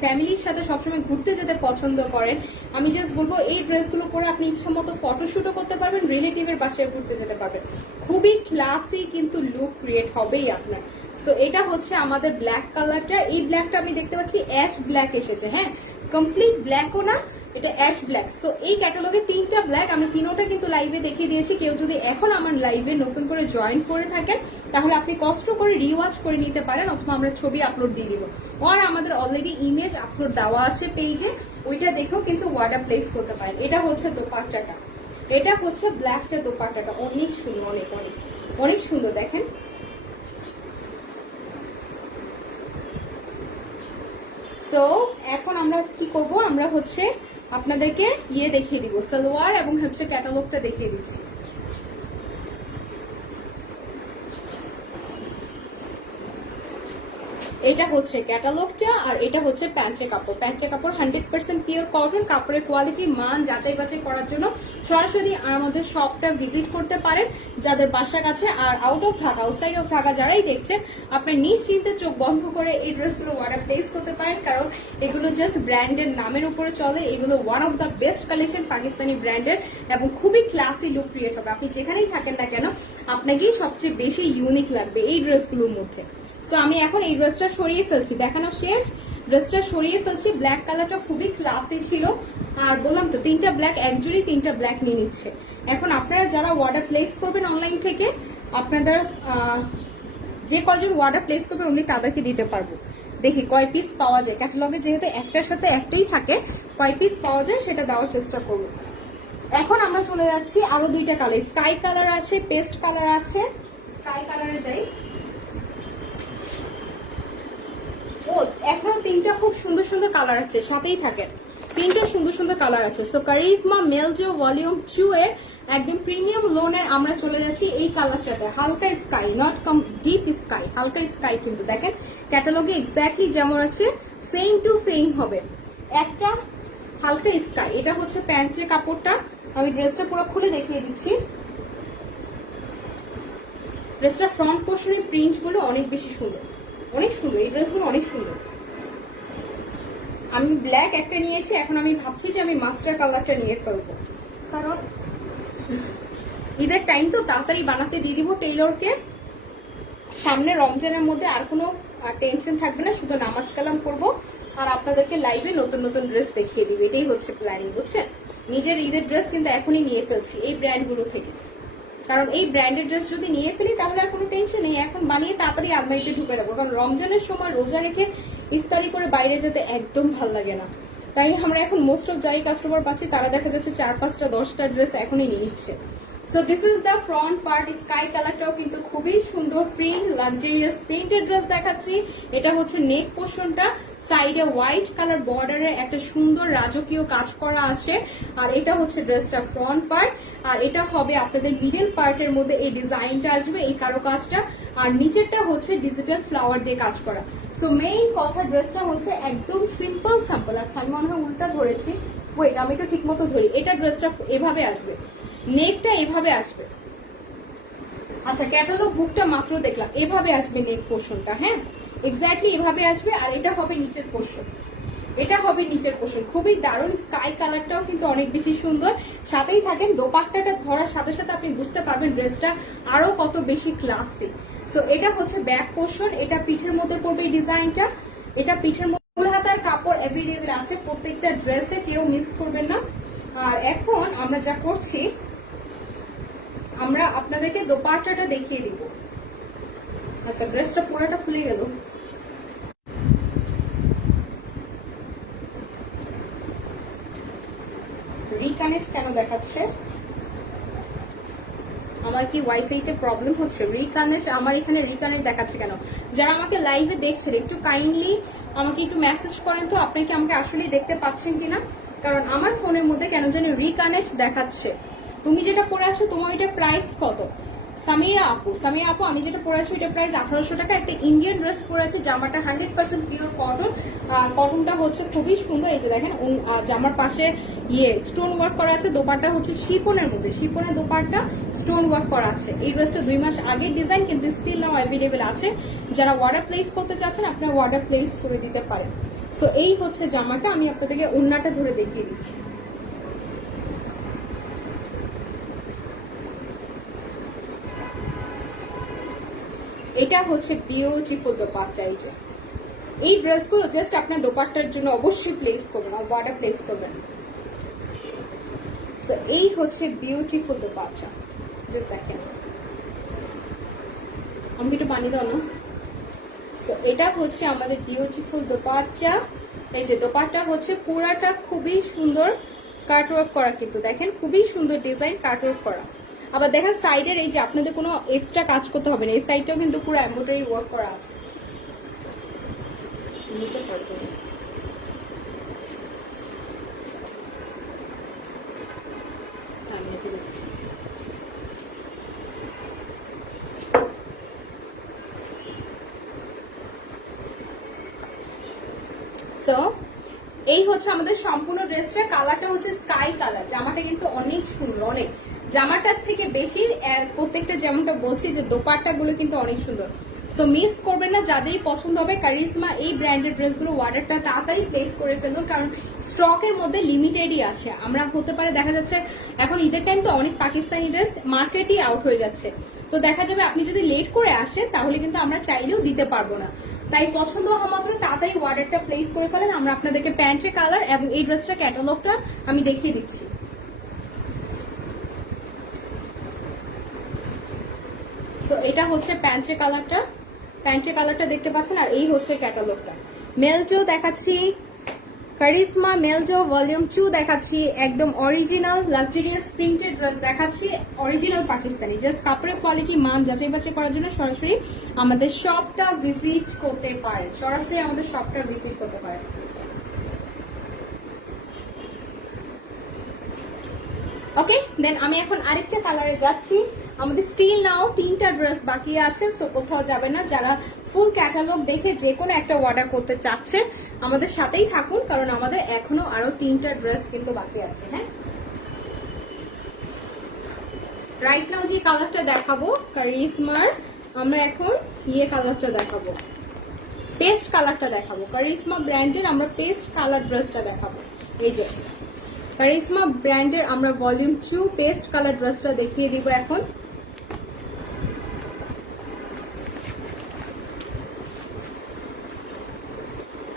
ফ্যামিলির সাথে সবসময় ঘুরতে যেতে পছন্দ করেন, আমি জাস্ট বলবো এই ড্রেসগুলো পরে আপনি ইচ্ছা মতো ফটোশুটও করতে পারবেন, রিলেটিভের বাসায় ঘুরতে যেতে পারবেন। খুবই ক্লাসি কিন্তু লুক ক্রিয়েট হবেই আপনার। সো এটা হচ্ছে আমাদের ব্ল্যাক কালারটা। এই ব্ল্যাকটা আমি দেখতে পাচ্ছি অ্যাশ ব্ল্যাক এসেছে। হ্যাঁ, কমপ্লিট ব্ল্যাকও না, এটা অ্যাশ ব্ল্যাক। সো এই ক্যাটালগে 3টা ব্ল্যাক, আমি তিনোটা কিন্তু লাইভে দেখিয়ে দিয়েছি। কেউ যদি এখন আমার লাইভে নতুন করে জয়েন করে থাকেন তাহলে আপনি কষ্ট করে রিওয়াচ করে নিতে পারেন, অথবা আমরা ছবি আপলোড দিয়ে দিব, আর আমাদের অলরেডি ইমেজ আপলোড দেওয়া আছে পেজে, ওইটা দেখেও কিন্তু অর্ডার প্লেস করতে পারেন। এটা হচ্ছে দোপাট্টাটা, এটা হচ্ছে ব্ল্যাকটা দোপাট্টাটা, অনেক সুন্দর, অনেক অনেক অনেক সুন্দর দেখেন। সো এখন আমরা কি করব, আমরা হচ্ছে আপনাদেরকে দেখিয়ে দিব, সালোয়ার এবং হচ্ছে ক্যাটালগটা দেখিয়ে দিচ্ছি। এটা হচ্ছে ক্যাটালগটা, আর এটা হচ্ছে প্যান্টের কাপড়। প্যান্টের কাপড় 100% পিওর কটন। কাপড়ের কোয়ালিটি মান যাচাই বাছাই করার জন্য সরাসরি আমাদের শপটা ভিজিট করতে পারেন যাদের বাসা কাছে। আর out of Dhaka, outside of Dhaka যারাই দেখছেন, আপনি নিশ্চিন্তে চোখ বন্ধ করে এই ড্রেসগুলো অর্ডার প্লেস করতে পারেন, কারণ এগুলো জাস্ট ব্র্যান্ডের নামের উপরে চলে। এগুলো one of the best collection Pakistani ব্র্যান্ডের, এবং খুবই ক্লাসি লুক ক্রিয়েট হবে। আপনি যেখানেই থাকেন না কেন আপনাকেই সবচেয়ে বেশি ইউনিক লাগবে এই ড্রেসগুলোর মধ্যে। সো আমি এখন এই ড্রেসটা সরিয়ে ফেলছি, দেখানো শেষ, ড্রেসটা সরিয়ে ফেলছি। ব্ল্যাক কালারটা খুবই ক্লাসি ছিল, আর বললাম তো 3টা ব্ল্যাক একজনই 3টা ব্ল্যাক নিয়ে নিচ্ছে। এখন আপনারা যারা অর্ডার প্লেস করবেন অনলাইন থেকে, আপনাদের যে কয়জন অর্ডার প্লেস করবেন উনি তাদেরকে দিতে পারবো। দেখি কয় পিস পাওয়া যায়, ক্যাটালগে যেহেতু একটার সাথে একটাই থাকে, কয় পিস পাওয়া যায় সেটা দেওয়ার চেষ্টা করবো। এখন আমরা চলে যাচ্ছি আরো 2টা কালার, স্কাই কালার আছে, পেস্ট কালার আছে। স্কাই কালারে যাই। ও এখনো 3টা খুব সুন্দর সুন্দর কালার আছে, সাথেই থাকে 3টা সুন্দর সুন্দর কালার আছে। সো কারিজমা মেলজো ভলিউম 2 এর একদম প্রিমিয়াম লোনের আমরা চলে যাচ্ছি এই কালারটাতে, হালকা sky, not com deep sky, হালকা স্কাই। কিন্তু দেখেন ক্যাটালগে এক্স্যাক্টলি যেমন আছে সেম টু সেম হবে, একটা হালকা স্কাই। এটা হচ্ছে প্যান্টের কাপড়টা, আমি ড্রেসটা পুরো খুলে দেখিয়ে দিচ্ছি। ড্রেসটা ফ্রন্ট পোর্শনের প্রিন্ট গুলো অনেক বেশি সুন্দর, অনেক সুন্দর, এই ড্রেসগুলো অনেক সুন্দর। আমি ব্ল্যাক একটা নিয়েছি, এখন আমি ভাবছি যে আমি মাস্টার কালারটা নিয়ে ফেলবো, কারণ ঈদের টাইম তো তাড়াতাড়ি বানাতে দিয়ে দিব টেইলরকে। সামনে রমজানের মধ্যে আর কোনো টেনশন থাকবে না, শুধু নামাজ কালাম করবো আর আপনাদেরকে লাইভে নতুন নতুন ড্রেস দেখিয়ে দিবে, এটাই হচ্ছে প্ল্যানিং, বুঝছেন। নিজের ঈদের ড্রেস কিন্তু এখনই নিয়ে ফেলছি এই ব্র্যান্ডগুলো থেকে, কারণ এই ব্র্যান্ডেড ড্রেস যদি নিয়ে ফেলি তাহলে আর কোনো টেনশন নেই, এখন বানিয়ে তাড়াতাড়ি আলমারিতে ঢুকে দেবো। কারণ রমজানের সময় রোজা রেখে ইফতারি করে বাইরে যেতে একদম ভাল লাগে না, তাই আমরা এখন মোস্ট অফ যাই কাস্টমার পাচ্ছি তারা দেখা যাচ্ছে 4-5টা 10টা ড্রেস এখনই নিয়ে নিচ্ছে। So this is the front part. Sky কালারটাও কিন্তু খুবই সুন্দর প্রিন্ট, লাক্সারিয়াস প্রিন্টেড ড্রেস দেখাচ্ছি। এটা হচ্ছে নেক পোর্শনটা, সাইডে হোয়াইট কালার বর্ডারে একটা সুন্দর রাজকীয় কাজ করা আছে, আর এটা হচ্ছে ড্রেসটা ফ্রন্ট পার্ট। আর এটা হবে আপনাদের মিডল পার্টের মধ্যে এই ডিজাইনটা আসবে, এই কারো কাজটা, আর নিচেরটা হচ্ছে ডিজিটাল ফ্লাওয়ার দিয়ে কাজ করা। সো মেইন কথা ড্রেসটা হচ্ছে একদম সিম্পল স্যাম্পল। আচ্ছা আমি মনে হয় উল্টা ধরেছি, ওয়েট আমি একটু ঠিক মতো ধরি। এটা ড্রেসটা এভাবে আসবে, নেকটা এভাবে আসবে। আচ্ছা ক্যাটালগ বুকটা মাত্র দেখলাম, এভাবে আসবে নেক পোর্শনটা, হ্যাঁ এক্স্যাক্টলি এভাবে আসবে। আর এটা হবে নিচের পোর্শন, এটা হবে নিচের পোর্শন, খুবই দারুণ। স্কাই কালারটাও কিন্তু অনেক বেশি সুন্দর। সাথেই থাকেন, দোপাট্টাটা ধরার সাথে সাথে আপনি বুঝতে পারবেন ড্রেসটা আরো কত বেশি ক্লাসি। সো এটা হচ্ছে ব্যাক পোর্শন, এটা পিঠের মধ্যে পড়বে এই ডিজাইনটা, এটা পিঠের মধ্যে। ফুল হাতার কাপড় অ্যাভেলেবেল আছে প্রত্যেকটা ড্রেসে, কেউ মিস করবেন না। আর এখন আমরা যা করছি, আমরা আপনাদেরকে দোপাট্টাটা দেখিয়ে দিব। আচ্ছা ড্রেসটা পুরোটা খুলে গেল, রিকানেক্ট কেন দেখাচ্ছে? আমার কি ওয়াইফাইতে প্রবলেম হচ্ছে? রিকানেক্ট, আমার এখানে রিকানেক্ট দেখাচ্ছে কেন? যারা আমাকে লাইভে দেখছেন একটু কাইন্ডলি আমাকে একটু মেসেজ করেন তো, আপনি কি আমাকে আসলে দেখতে পাচ্ছেন কিনা, কারণ আমার ফোনের মধ্যে কেন জানি রিকানেক্ট দেখাচ্ছে। তুমি যেটা পরে আছো তোমার ওইটা প্রাইস কত? সামিরা আপু, সামিরা আপু আমি যেটা পরে আছি ওইটা প্রাইস 1800 টাকা। একটা ইন্ডিয়ান ড্রেস পরে আছে, জামাটা 100% পিওর কটন, কটনটা হচ্ছে খুবই সুন্দর। এই যে দেখেন জামার পাশে স্টোন ওয়ার্ক করা আছে, দোপাট্টা হচ্ছে শিপনের মধ্যে, শিপনের দোপাট্টা স্টোন ওয়ার্ক করা আছে। এই ড্রেসটা 2 মাস আগের ডিজাইন, কিন্তু স্টিল নাও অ্যাভেলেবেল আছে। যারা অর্ডার প্লেস করতে চাচ্ছেন আপনারা অর্ডার প্লেস করে দিতে পারেন। সো এই হচ্ছে জামাটা, আমি আপনাদেরকে ওড়নাটা ধরে দেখিয়ে দিচ্ছি। এটা হচ্ছে বিউটিফুল দোপাট্টা। এই ড্রেসগুলো জাস্ট আপনার দোপাট্টার জন্য অবশ্যই প্লেস করবেন, অর্ডার প্লেস করবেন। সো এই হচ্ছে বিউটিফুল দোপাট্টা, জাস্ট দেখেন। আমি একটু পানি দাও না। সো এটা হচ্ছে আমাদের বিউটিফুল দোপাট্টা। এই যে দোপাট্টা হচ্ছে পুরাটা খুবই সুন্দর কাটওয়ার্ক করা, কিন্তু দেখেন খুবই সুন্দর ডিজাইন কাটওয়ার্ক করা। আবার দেখেন সাইডের এই যে আপনাদের কোনো এক্সট্রা কাজ করতে হবে না, এই সাইডটাও কিন্তু পুরো এমব্রয়ডারি ওয়ার্ক করা আছে। তো এই হচ্ছে আমাদের সম্পূর্ণ ড্রেসটা। কালারটা হচ্ছে স্কাই কালার। জামাটা কিন্তু অনেক সুন্দর, অনেক। জামাটার থেকে বেশি প্রত্যেকটা যেমনটা বলছি যে দোপাট্টা গুলো কিন্তু অনেক সুন্দর। সো মিস করবেন না, যাদেরই পছন্দ হবে কারিজমা এই ব্র্যান্ডের ড্রেসগুলো অর্ডারটা তাড়াতাড়ি প্লেস করে ফেলুন, কারণ স্টকের মধ্যে লিমিটেডই আছে। আমরা হতে পারে দেখা যাচ্ছে এখন ঈদের টাইম তো অনেক পাকিস্তানি ড্রেস মার্কেটই আউট হয়ে যাচ্ছে, তো দেখা যাবে আপনি যদি লেট করে আসেন তাহলে কিন্তু আমরা চাইলেও দিতে পারবো না। তাই পছন্দ হওয়া মাত্র তাড়াতাড়ি অর্ডারটা প্লেস করে ফেলেন। আমরা আপনাদেরকে প্যান্টের কালার এবং এই ড্রেসটার ক্যাটালগটা আমি দেখিয়ে দিচ্ছি। সো এটা হচ্ছে প্যান্টের কালারটা, প্যান্টের কালারটা দেখতে পাচ্ছেন, আর এই হচ্ছে ক্যাটালগটা। মেলজো দেখাচ্ছি, কারিজমা মেলজো ভলিউম 2 দেখাচ্ছি, একদম অরিজিনাল লাক্সারিয়াস প্রিন্টেড ড্রেস দেখাচ্ছি, অরিজিনাল পাকিস্তানি। জাস্ট কাপড়ের কোয়ালিটি মান যাচাই বাছাই করার জন্য সরাসরি আমাদের শপটা ভিজিট করতে পারে, সরাসরি আমাদের শপটা ভিজিট করতে পারে। ওকে, দেন আমি এখন আরেকটা কালারে যাচ্ছি। আমাদের স্টিল নাও 3টা ড্রেস বাকি আছে, তো কোথাও যাবে না। যারা ফুল ক্যাটালগ দেখে যে কোনো একটা অর্ডার করতে চাচ্ছে আমাদের সাথেই থাকুন, কারণ আমাদের এখনো আরো 3টা ড্রেস কিন্তু বাকি আছে। হ্যাঁ, রাইট নাও যে কালারটা দেখাবো কারিজমার, আমরা এখন কালারটা দেখাবো, পেস্ট কালারটা দেখাবো। কারিজমা ব্র্যান্ডের আমরা পেস্ট কালার ড্রেসটা দেখাবো। এই যে কারিজমা ব্র্যান্ডের আমরা ভলিউম 2 পেস্ট কালার ড্রেসটা দেখিয়ে দিব এখন।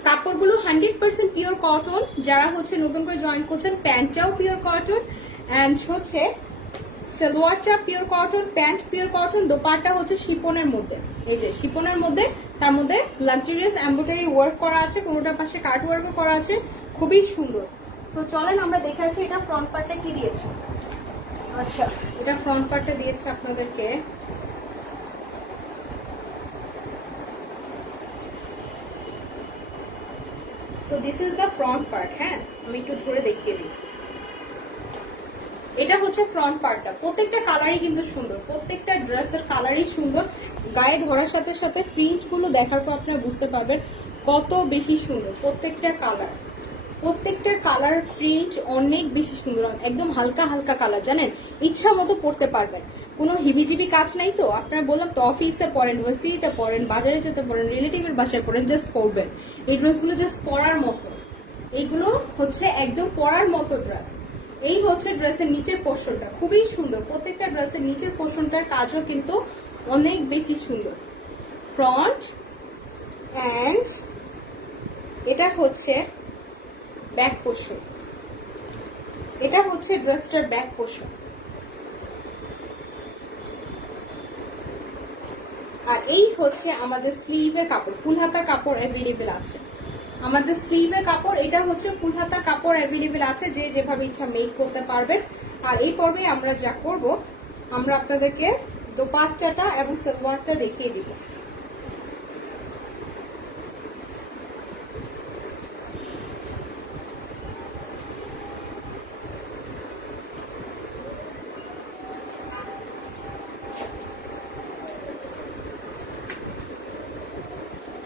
কাপড়গুলো 100% পিওর কটন। যারা হচ্ছে নতুন করে জয়েন করছেন, প্যান্টটাও পিওর কটন, এন্ড হচ্ছে সালোয়ারটা pure cotton, pant pure cotton, dupatta হচ্ছে শিপনের মধ্যে। এই যে শিপনের মধ্যে, তার মধ্যে লাক্সারিয়াস এমব্রয়ডারি ওয়ার্ক করা আছে, কোনোটার পাশে কাট ওয়ার্কও করা আছে, খুবই সুন্দর। তো চলেন আমরা দেখে আসি এটা ফ্রন্ট পার্টটা কি দিয়েছে। আচ্ছা, এটা ফ্রন্ট পার্টটা দিয়েছে আপনাদেরকে। So this is the front part. হ্যাঁ, আমি একটু ধরে দেখিয়ে দিই। এটা হচ্ছে ফ্রন্ট পার্টটা। প্রত্যেকটা কালারই কিন্তু সুন্দর, প্রত্যেকটা ড্রেসের কালারই সুন্দর। গায়ে ধরার সাথে সাথে প্রিন্ট গুলো দেখার পর আপনারা বুঝতে পারবেন কত বেশি সুন্দর প্রত্যেকটা কালার। প্রত্যেকটার কালার প্রিন্ট অনেক বেশি সুন্দর, একদম হালকা হালকা কালার, জানেন ইচ্ছা মতো পড়তে পারবেন, কোনো হিবিজিবি কাজ নাই। তো আপনারা বললাম তো অফিসে পড়েন, ওয়াসিতে পড়েন, বাজারে যেতে পড়েন, রিলেটিভের বাসায় পড়েন, জাস্ট পড়বেন। এই ড্রেসগুলো জাস্ট পরার মতো, এইগুলো হচ্ছে একদম পরার মতো ড্রেস। এই হচ্ছে ড্রেসের নিচের পোর্শনটা, খুবই সুন্দর। প্রত্যেকটা ড্রেসের নিচের পোর্শনটার কাজও কিন্তু অনেক বেশি সুন্দর। ফ্রন্ট অ্যান্ড এটা হচ্ছে ব্যাক পোর্শন, এটা হচ্ছে ড্রেসটার ব্যাক পোর্শন। আর এই হচ্ছে আমাদের স্লিভের কাপড়, ফুল হাতা কাপড় অ্যাভেলেবেল আছে আমাদের স্লিভের কাপড়। এটা হচ্ছে ফুল হাতা কাপড় অ্যাভেলেবেল আছে, যে যেভাবে ইচ্ছা মেক করতে পারবেন। আর এই পর্বে আমরা যা করব, আমরা আপনাদেরকে দোপাট্টাটা এবং সালোয়ারটা দেখিয়ে দিব।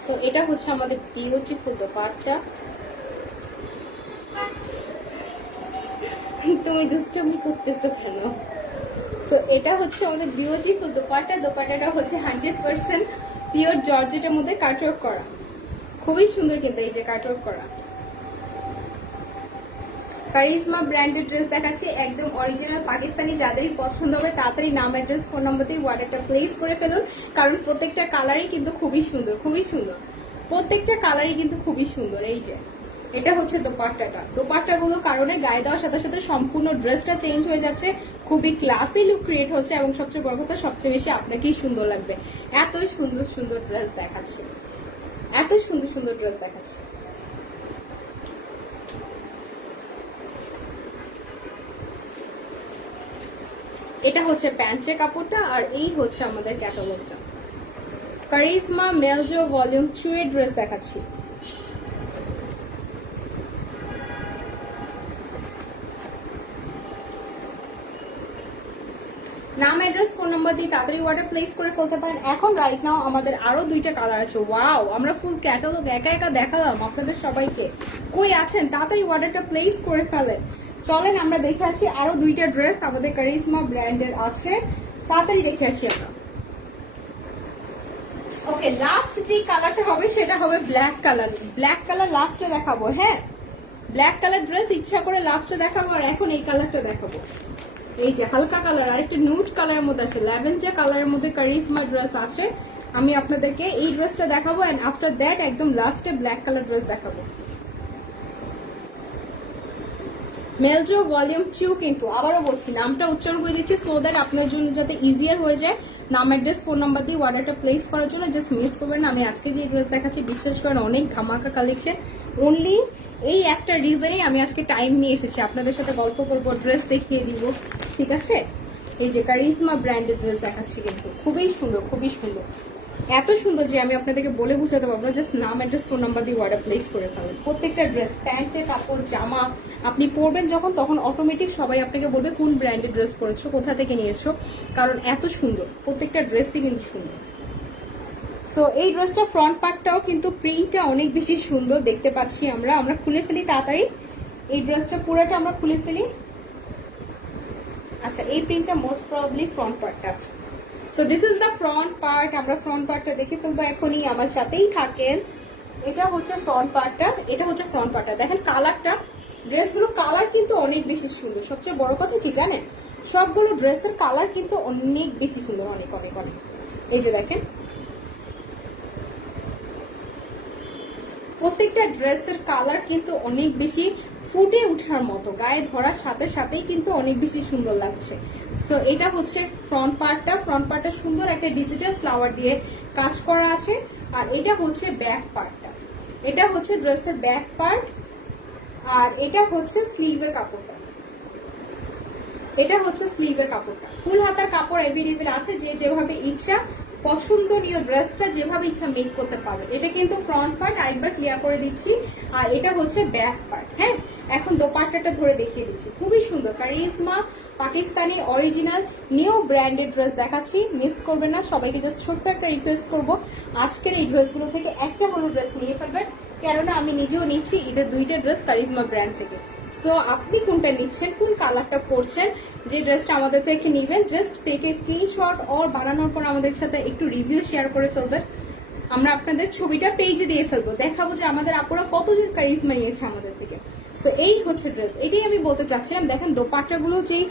সো এটা হচ্ছে আমাদের বিউটিফুল দোপাট্টা। তুমি দুষ্টামি করতেছো কেন? সো এটা হচ্ছে আমাদের বিউটিফুল দোপাট্টা। দোপাট্টাটা হচ্ছে 100% পিওর জর্জেটের মধ্যে কাটওয়ার্ক করা, খুবই সুন্দর কিন্তু এই যে কাটওয়ার্ক করা। কারিজমা ব্র্যান্ডেড ড্রেস দেখাচ্ছি, একদম অরিজিনাল পাকিস্তানি। যাদেরই পছন্দ হবে তাড়াতাড়ি নাম, অ্যাড্রেস, ফোন নম্বর দিয়ে অর্ডারটা প্লেস করে ফেলুন, কারণ প্রত্যেকটা কালারই কিন্তু খুবই সুন্দর, খুবই সুন্দর। প্রত্যেকটা কালারই কিন্তু খুবই সুন্দর। এই যে এটা হচ্ছে দোপাট্টাটা। দোপাট্টাগুলো কারণে গায়ে দেওয়ার সাথে সাথে সম্পূর্ণ ড্রেসটা চেঞ্জ হয়ে যাচ্ছে, খুবই ক্লাসি লুক ক্রিয়েট হচ্ছে এবং সবচেয়ে বড় কথা সবচেয়ে বেশি আপনাকেই সুন্দর লাগবে। এতই সুন্দর সুন্দর ড্রেস দেখাচ্ছে, এত সুন্দর সুন্দর ড্রেস দেখাচ্ছে। এটা হচ্ছে প্যান্টের কাপড়টা আর এই হচ্ছে আমাদের ক্যাটালগটা। কারিজমা মেলজো ভলিউম 2 এর ড্রেস দেখাচ্ছি। নাম, অ্যাড্রেস, ফোন নাম্বার দিয়ে তাড়াতাড়ি অর্ডার প্লেস করে ফেলতে পারেন। এখন রাইট নাও আমাদের আরো 2টা কালার আছে। ওয়াও, আমরা ফুল ক্যাটালগ একা একা দেখালাম আপনাদের সবাইকে। কই আছেন, তাড়াতাড়ি অর্ডারটা প্লেস করে ফেলেন। চলেন আমরা দেখে আসি আরো 2টা ড্রেস আমাদের কারিজমা ব্র্যান্ডের আছে, তাড়াতাড়ি দেখে আসি আমরা। ওকে, লাস্ট যে কালারটা হবে সেটা হবে ব্ল্যাক কালার। ব্ল্যাক কালার লাস্টে দেখাবো। হ্যাঁ, ব্ল্যাক কালার ড্রেস ইচ্ছা করে লাস্টে দেখাবো, আর এখন এই কালারটা দেখাবো। এই যে হালকা কালার আর একটা নুড কালারের মধ্যে আছে, ল্যাভেন্ডার কালারের মধ্যে কারিজমা ড্রেস আছে। আমি আপনাদেরকে এই ড্রেসটা দেখাবো এন্ড আফটার দ্যাট একদম লাস্টে ব্ল্যাক কালার ড্রেস দেখাবো। মেলজো ভলিউম 2, কিন্তু আবারও বলছি নামটা উচ্চারণ করে দিচ্ছি সো দ্যাট আপনার জন্য যাতে ইজিয়ার হয়ে যায়। নাম, অ্যাড্রেস, ফোন নাম্বার দিয়ে অর্ডারটা প্লেস করার জন্য জাস্ট মিস করবেন না। আমি আজকে যে ড্রেস দেখাচ্ছি বিশ্বাস করেন অনেক ধামাকা কালেকশন। অনলি এই একটা রিজনেই আমি আজকে টাইম নিয়ে এসেছি, আপনাদের সাথে গল্প করবো, ড্রেস দেখিয়ে দিব, ঠিক আছে। এই যে কারিজমা ব্র্যান্ডের ড্রেস দেখাচ্ছি, কিন্তু খুবই সুন্দর, খুবই সুন্দর, এত সুন্দর যে আমি আপনাদেরকে বলে বুঝাতে পারবো না। জাস্ট নাম, অ্যাড্রেস, ফোন নাম্বার দিয়ে অর্ডার প্লেস করে ফেলেন। প্রত্যেকটা ড্রেস, প্যান্টের কাপড়, জামা আপনি পরবেন যখন, তখন অটোমেটিক সবাই আপনাকে বলবে কোন ব্র্যান্ডের ড্রেস পরেছো, কোথা থেকে নিয়েছো, কারণ এত সুন্দর প্রত্যেকটা ড্রেসই কিন্তু সুন্দর। সো এই ড্রেসটা ফ্রন্ট পার্টটাও কিন্তু প্রিন্টটা অনেক বেশি সুন্দর দেখতে পাচ্ছি। আমরা খুলে ফেলি তাড়াতাড়ি এই ড্রেসটা, পুরোটা আমরা খুলে ফেলি। আচ্ছা, এই প্রিন্টটা মোস্ট প্রবাবলি ফ্রন্ট পার্টটা আছে। So this is the front part. আমরা ফ্রন্ট পার্টটা দেখে ফেলবো এখনই, আমার সাথেই থাকেন। এটা হচ্ছে ফ্রন্ট পার্টটা, এটা হচ্ছে ফ্রন্ট পার্টটা। দেখেন কালারটা, ড্রেসগুলো কালার কিন্তু অনেক বেশি সুন্দর। সবচেয়ে বড় কথা কি জানেন, সবগুলো ড্রেসের কালার কিন্তু অনেক বেশি সুন্দর, অনেক অনেক অনেক। এই যে দেখেন প্রত্যেকটা ড্রেসের কালার কিন্তু অনেক বেশি ফুটে ওঠার মতো, গায়ে ধরার সাথে সাথেই কিন্তু অনেক বেশি সুন্দর লাগছে। সো এটা হচ্ছে ফ্রন্ট পার্টটা। ফ্রন্ট পার্টটা সুন্দর একটা ডিজিটাল ফ্লাওয়ার দিয়ে কাজ করা আছে। আর এটা হচ্ছে ব্যাক পার্টটা, এটা হচ্ছে ড্রেসের ব্যাক পার্ট। আর এটা হচ্ছে স্লিভের কাপড়টা, এটা হচ্ছে স্লিভের কাপড়টা। ফুল হাতার কাপড় অ্যাভেলেবেল আছে, যে যেভাবে ইচ্ছা পছন্দনীয় ড্রেসটা যেভাবে ইচ্ছা মেক করতে পারবে। এটা কিন্তু ফ্রন্ট পার্ট, আরেকবার ক্লিয়ার করে দিচ্ছি। আর এটা হচ্ছে ব্যাক পার্ট। হ্যাঁ, এখন দোপাট্টাটা ধরে দেখিয়ে দিচ্ছি, খুবই সুন্দর charisma Pakistani original new branded dress দেখাচ্ছি, মিস করবে না। সবাইকে জাস্ট ছোট্ট একটা রিকোয়েস্ট করবো, আজকের এই ড্রেসগুলো থেকে একটা হলো ড্রেস নিয়ে ফেলবেন, কেননা আমি নিজেও নিচ্ছি ঈদের 2টা ড্রেস কারিজমা ব্র্যান্ড থেকে। সো আপনি কোনটা নিচ্ছেন, কোন কালারটা পরছেন, যে ড্রেসটা আমাদের থেকে নিবেন, just take a screenshot or বানানোর পর আমাদের সাথে একটু রিভিউ শেয়ার করে ফেলবেন। আমরা আপনাদের ছবিটা পেজে দিয়ে ফেলবো, দেখাবো যে আমাদের আপুরা কতজন কারিজমা নিয়েছে আমাদের থেকে। সো এই হচ্ছে ড্রেস, এটাই আমি বলতে চাচ্ছিলাম। দেখেন দোপাট্টাগুলো যেই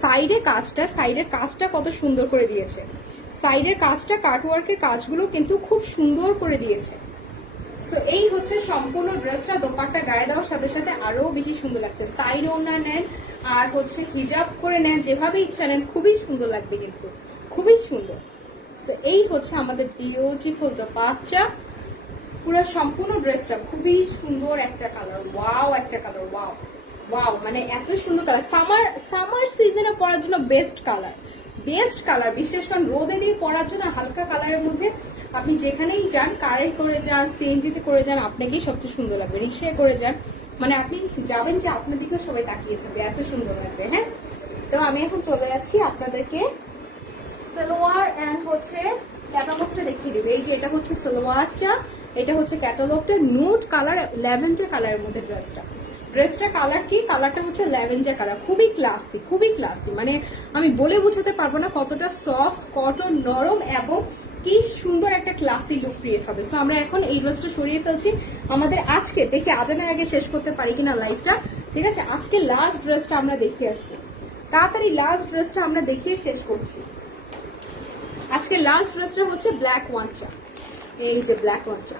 সাইডের কাজটা কত সুন্দর করে দিয়েছে, সাইডের কাজটা, কাটওয়ার্কের কাজগুলো কিন্তু খুব সুন্দর করে দিয়েছে। সো এই হচ্ছে সম্পূর্ণ ড্রেসটা। দোপাট্টা গায়ে দেওয়ার সাথে সাথে আরো বেশি সুন্দর লাগছে। সাইড ওড়না নেন আর হচ্ছে হিজাব করে নেন, যেভাবে ইচ্ছা নেন, খুবই সুন্দর লাগবে, কিন্তু খুবই সুন্দর। সো এই হচ্ছে আমাদের বিউটিফুল দোপাট্টা। পুরো সম্পূর্ণ ড্রেসটা খুবই সুন্দর একটা কালার, ওয়াও একটা কালার, ওয়াও ওয়াও, মানে এত সুন্দর কালার। সামার সিজনে পরার জন্য বেস্ট কালার, বেস্ট কালার। বিশেষ করে রোদে দিয়ে পরার জন্য হালকা কালারের মধ্যে আপনি যেখানেই যান, কারে করে যান, সিএনজিতে করে যান, আপনাকেই সবচেয়ে সুন্দর লাগবে। রিক্সায় করে যান, মানে আপনি যাবেন যে আপনার দিকে সবাই তাকিয়ে থাকবে, এত সুন্দর লাগবে। হ্যাঁ, তো আমি এখন চলে যাচ্ছি আপনাদেরকে সালোয়ার এন্ড হচ্ছে ক্যাটালগটা দেখিয়ে দেবে। এই যে এটা হচ্ছে সালোয়ারটা, এটা হচ্ছে ক্যাটালগটা, নুড কালার, ল্যাভেন্ডার কালারের মধ্যে ড্রেসটা কালার কি, কালারটা হচ্ছে ল্যাভেন্ডার কালার। খুবই ক্লাসি, খুবই ক্লাসি, মানে আমি বলে বোঝাতে পারবো না কতটা সফট, কটন, নরম এবং কি সুন্দর একটা ক্লাসি লুক ক্রিয়েট হবে। সো আমরা এখন এই ড্রেসটা সরিয়ে ফেলছি আমাদের আজকে, দেখি আজানের আগে শেষ করতে পারি কিনা লাইভটা, ঠিক আছে। আজকে লাস্ট ড্রেসটা আমরা দেখিয়ে আসবো, তাড়াতাড়ি লাস্ট ড্রেসটা আমরা দেখিয়ে শেষ করছি। আজকে লাস্ট ড্রেসটা হচ্ছে ব্ল্যাক ওয়ানটা, এই যে ব্ল্যাক ওয়ানটা,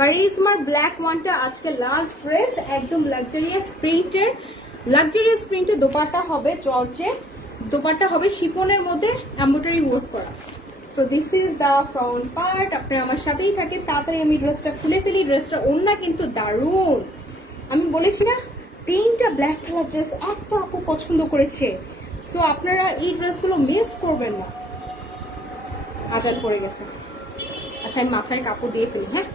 কারিজমার ব্ল্যাক ওয়ানটা আজকে লাস্ট ড্রেস, একদম লাক্সারিয়াস প্রিন্টের দোপাট্টা হবে জর্জে, দোপাট্টা হবে শিফনের মধ্যে এমব্রয়ডারি ওয়ার্ক করা। So this is the front part. আপনারা আমার সাথেই থাকেন, তাড়াতাড়ি আমি ড্রেসটা খুলে ফেলি। ড্রেসটা ওড়না কিন্তু দারুণ, আমি বলেছি না 3টা ব্ল্যাক কালার ড্রেস এত আপু পছন্দ করেছে। সো আপনারা এই ড্রেসগুলো মিস করবেন না। আজান পড়ে গেছে, আচ্ছা আমি মাথায় কাপড় দিয়ে ফেলি। হ্যাঁ,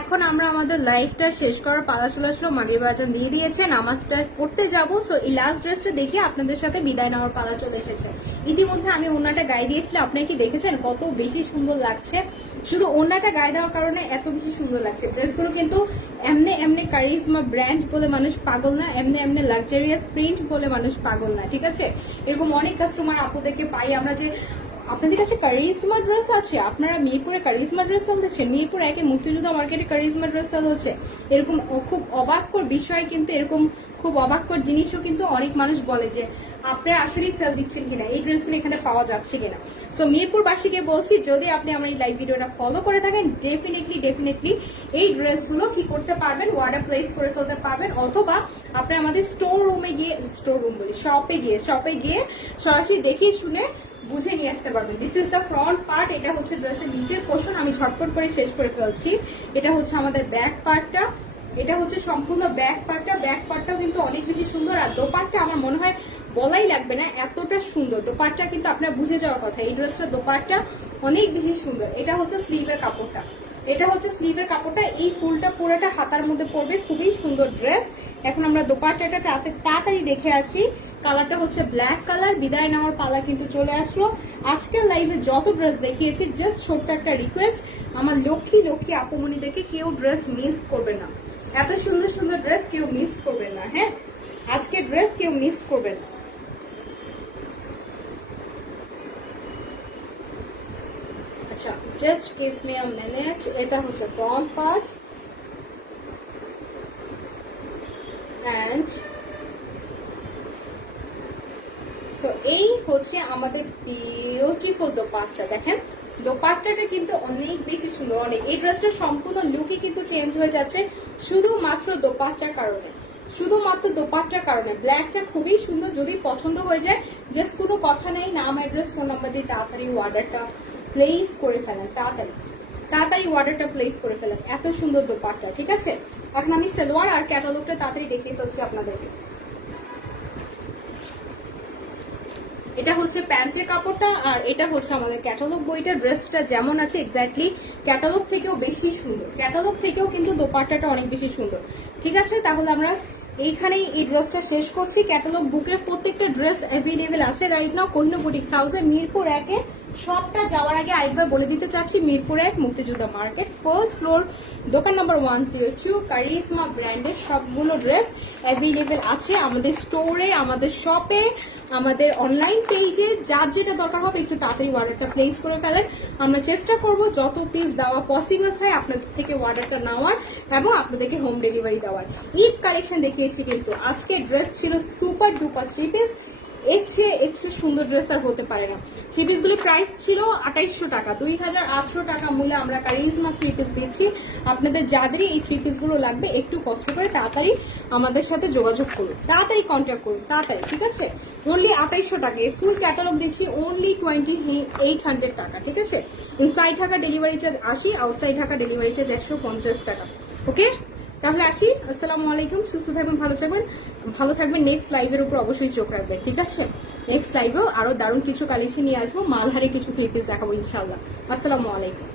এখন আমরা আমাদের লাইফটা শেষ করার পালা চলে আসলো, মাগরিব আজান দিয়ে দিয়েছে, নামাজটা পড়তে যাবো। সো এই লাস্ট ড্রেসটা দেখে আপনাদের সাথে বিদায় নেওয়ার পালা চলে এসেছে। ইতিমধ্যে আমি ওনাটা গায়ে দিয়েছিলাম, আপনারা কি দেখেছেন কত বেশি সুন্দর লাগছে। শুধু ওড়নাটা গায়ে দেওয়ার কারণে এত বেশি সুন্দর লাগছে। ড্রেসগুলো কিন্তু এমনি এমনি কারিজমা ব্র্যান্ড বলে মানুষ পাগল না, এমনি এমনি লাক্সারিয়াস প্রিন্ট বলে মানুষ পাগল না, ঠিক আছে? এরকম অনেক কাস্টমার আপুদেরকে পাই আমরা যে আপনাদের কাছে কারিজমা ড্রেস আছে, আপনারা মিরপুরে কারিজমা ড্রেস সেল দিচ্ছেন, মিরপুর একে মুক্তিযোদ্ধা মার্কেটে কারিজমা ড্রেস সেল হচ্ছে। এরকম খুব অবাককর বিষয়, কিন্তু এরকম খুব অবাককর জিনিসও কিন্তু অনেক মানুষ বলে যে আপনারা আসলেই সেল দিচ্ছেন কিনা, এই ড্রেসগুলো এখানে পাওয়া যাচ্ছে কিনা। সো মিরপুরবাসীকে বলছি, যদি আপনি আমার এই লাইভ ভিডিওটা ফলো করে থাকেন, ডেফিনেটলি এই ড্রেসগুলো কি করতে পারবেন, অর্ডার প্লেস করে ফেলতে পারবেন, অথবা আপনি আমাদের শপে গিয়ে সরাসরি দেখে শুনে বুঝে নিয়ে আসতে পারবেন। This is the front part, এটা হচ্ছে ড্রেসের নিচের পোর্শন। আমি ঝটপট করে শেষ করে ফেলছি। এটা হচ্ছে আমাদের ব্যাক পার্টটা, এটা হচ্ছে সম্পূর্ণ ব্যাক পার্টটা। ব্যাক পার্টটাও কিন্তু অনেক বেশি সুন্দর, আর দোপাট্টা আমার মনে হয় বলাই লাগবে না, এতটা সুন্দর দোপাট্টা, কিন্তু আপনার বুঝে যাওয়ার কথা এই ড্রেসটা দোপাট্টা অনেক বেশি সুন্দর। এটা হচ্ছে স্লিভের কাপড়টা, এই ফুলটা পুরোটা হাতার মধ্যে পড়বে, খুবই সুন্দর ড্রেস। এখন আমরা দোপাট্টাটা তাড়াতাড়ি দেখে আসি। কালারটা হচ্ছে ব্ল্যাক কালার। বিদায় নেওয়ার পালা কিন্তু চলে আসলো। আজকের লাইভে যত ড্রেস দেখিয়েছি, জাস্ট ছোট্ট একটা রিকোয়েস্ট, আমার লক্ষ্মী আপুমণিদেরকে কেউ ড্রেস মিস করবে না, এত সুন্দর সুন্দর ড্রেস কেউ মিস করবে না। হ্যাঁ, আজকে ড্রেস কেউ মিস করবে না। আচ্ছা, just give me a minute. এটা হচ্ছে ফ্রন্ট পার্ট এন্ড সো এই হচ্ছে আমাদের বিউটিফুল দোপাট্টা। দেখেন দোপাট্টাটা কিন্তু অনেক বেশি সুন্দর, অনেক। এই ড্রেসটার সম্পূর্ণ লুকই কিন্তু চেঞ্জ হয়ে যাচ্ছে শুধুমাত্র দোপাট্টার কারণে। ব্ল্যাকটা খুবই সুন্দর, যদি পছন্দ হয়ে যায় জাস্ট কোনো কথা নেই, নাম অ্যাড্রেস ফোন নাম্বার দিয়ে তাড়াতাড়ি অর্ডারটা প্লেস করে ফেলেন, তাড়াতাড়ি অর্ডারটা প্লেস করে ফেলেন। এত সুন্দর দোপাট্টা, ঠিক আছে? এখন আমি সালোয়ার আর ক্যাটালগটা তাড়াতাড়ি দেখিয়ে ফেলছি আপনাদেরকে। এটা হচ্ছে প্যান্টের কাপড়টা, আর এটা হচ্ছে আমাদের ক্যাটালগ বইটা। ড্রেসটা যেমন আছে এক্স্যাক্টলি ক্যাটালগ থেকেও বেশি সুন্দর, ক্যাটালগ থেকেও কিন্তু দোপাট্টাটা অনেক বেশি সুন্দর, ঠিক আছে? তাহলে আমরা এইখানেই এই ড্রেসটা শেষ করছি। ক্যাটালগ বুকের প্রত্যেকটা ড্রেস অ্যাভেলেবেল আছে রাইট নাও কোহিনূর বুটিক্স হাউসে, মিরপুর 1-এ। সবটা যাওয়ার আগে আরেকবার বলে দিতে চাচ্ছি, মিরপুর 1 মুক্তিযোদ্ধা মার্কেট, ফার্স্ট ফ্লোর, দোকান নম্বর 102, কারিজমা ব্র্যান্ডের সবগুলো ড্রেস অ্যাভেলেবেল আছে আমাদের স্টোরে, আমাদের শপে, আমাদের অনলাইন পেজে। যার যেটা দরকার হবে একটু তাড়াতাড়ি অর্ডারটা প্লেস করে ফেলেন। আমরা চেষ্টা করব যত পিস দেওয়া পসিবল হয় আপনাদের থেকে অর্ডারটা নেওয়ার এবং আপনাদেরকে হোম ডেলিভারি দেওয়ার। ঈদ কালেকশন দেখিয়েছি, কিন্তু আজকে ড্রেস ছিল সুপার ডুপার 3 পিস। এর চেয়ে সুন্দর ড্রেস আর হতে পারে না। 3 পিসগুলি প্রাইস ছিল 2800 টাকা, 2800 টাকা মূল্যে আমরা কারিজমা 3 পিস দিচ্ছি। আপনাদের যাদেরই এই 3 পিসগুলো লাগবে একটু কষ্ট করে তাড়াতাড়ি আমাদের সাথে যোগাযোগ করুন, তাড়াতাড়ি কন্ট্যাক্ট করুন, তাড়াতাড়ি, ঠিক আছে? অনলি 2800 টাকা। এই ফুল ক্যাটালগ দিচ্ছি অনলি 2800 টাকা, ঠিক আছে? Inside Dhaka delivery charge 80, outside Dhaka delivery charge 150 টাকা। ওকে, তাহলে আসি। আসসালামু আলাইকুম, সুস্থ থাকবেন, ভালো থাকবেন। নেক্সট লাইভের উপর অবশ্যই চোখ রাখবেন, ঠিক আছে? নেক্সট লাইভেও আরো দারুণ কিছু কালেকশন নিয়ে আসবো, মালহারে কিছু 3 পিস দেখাবো ইনশাআল্লাহ। আসসালামু আলাইকুম।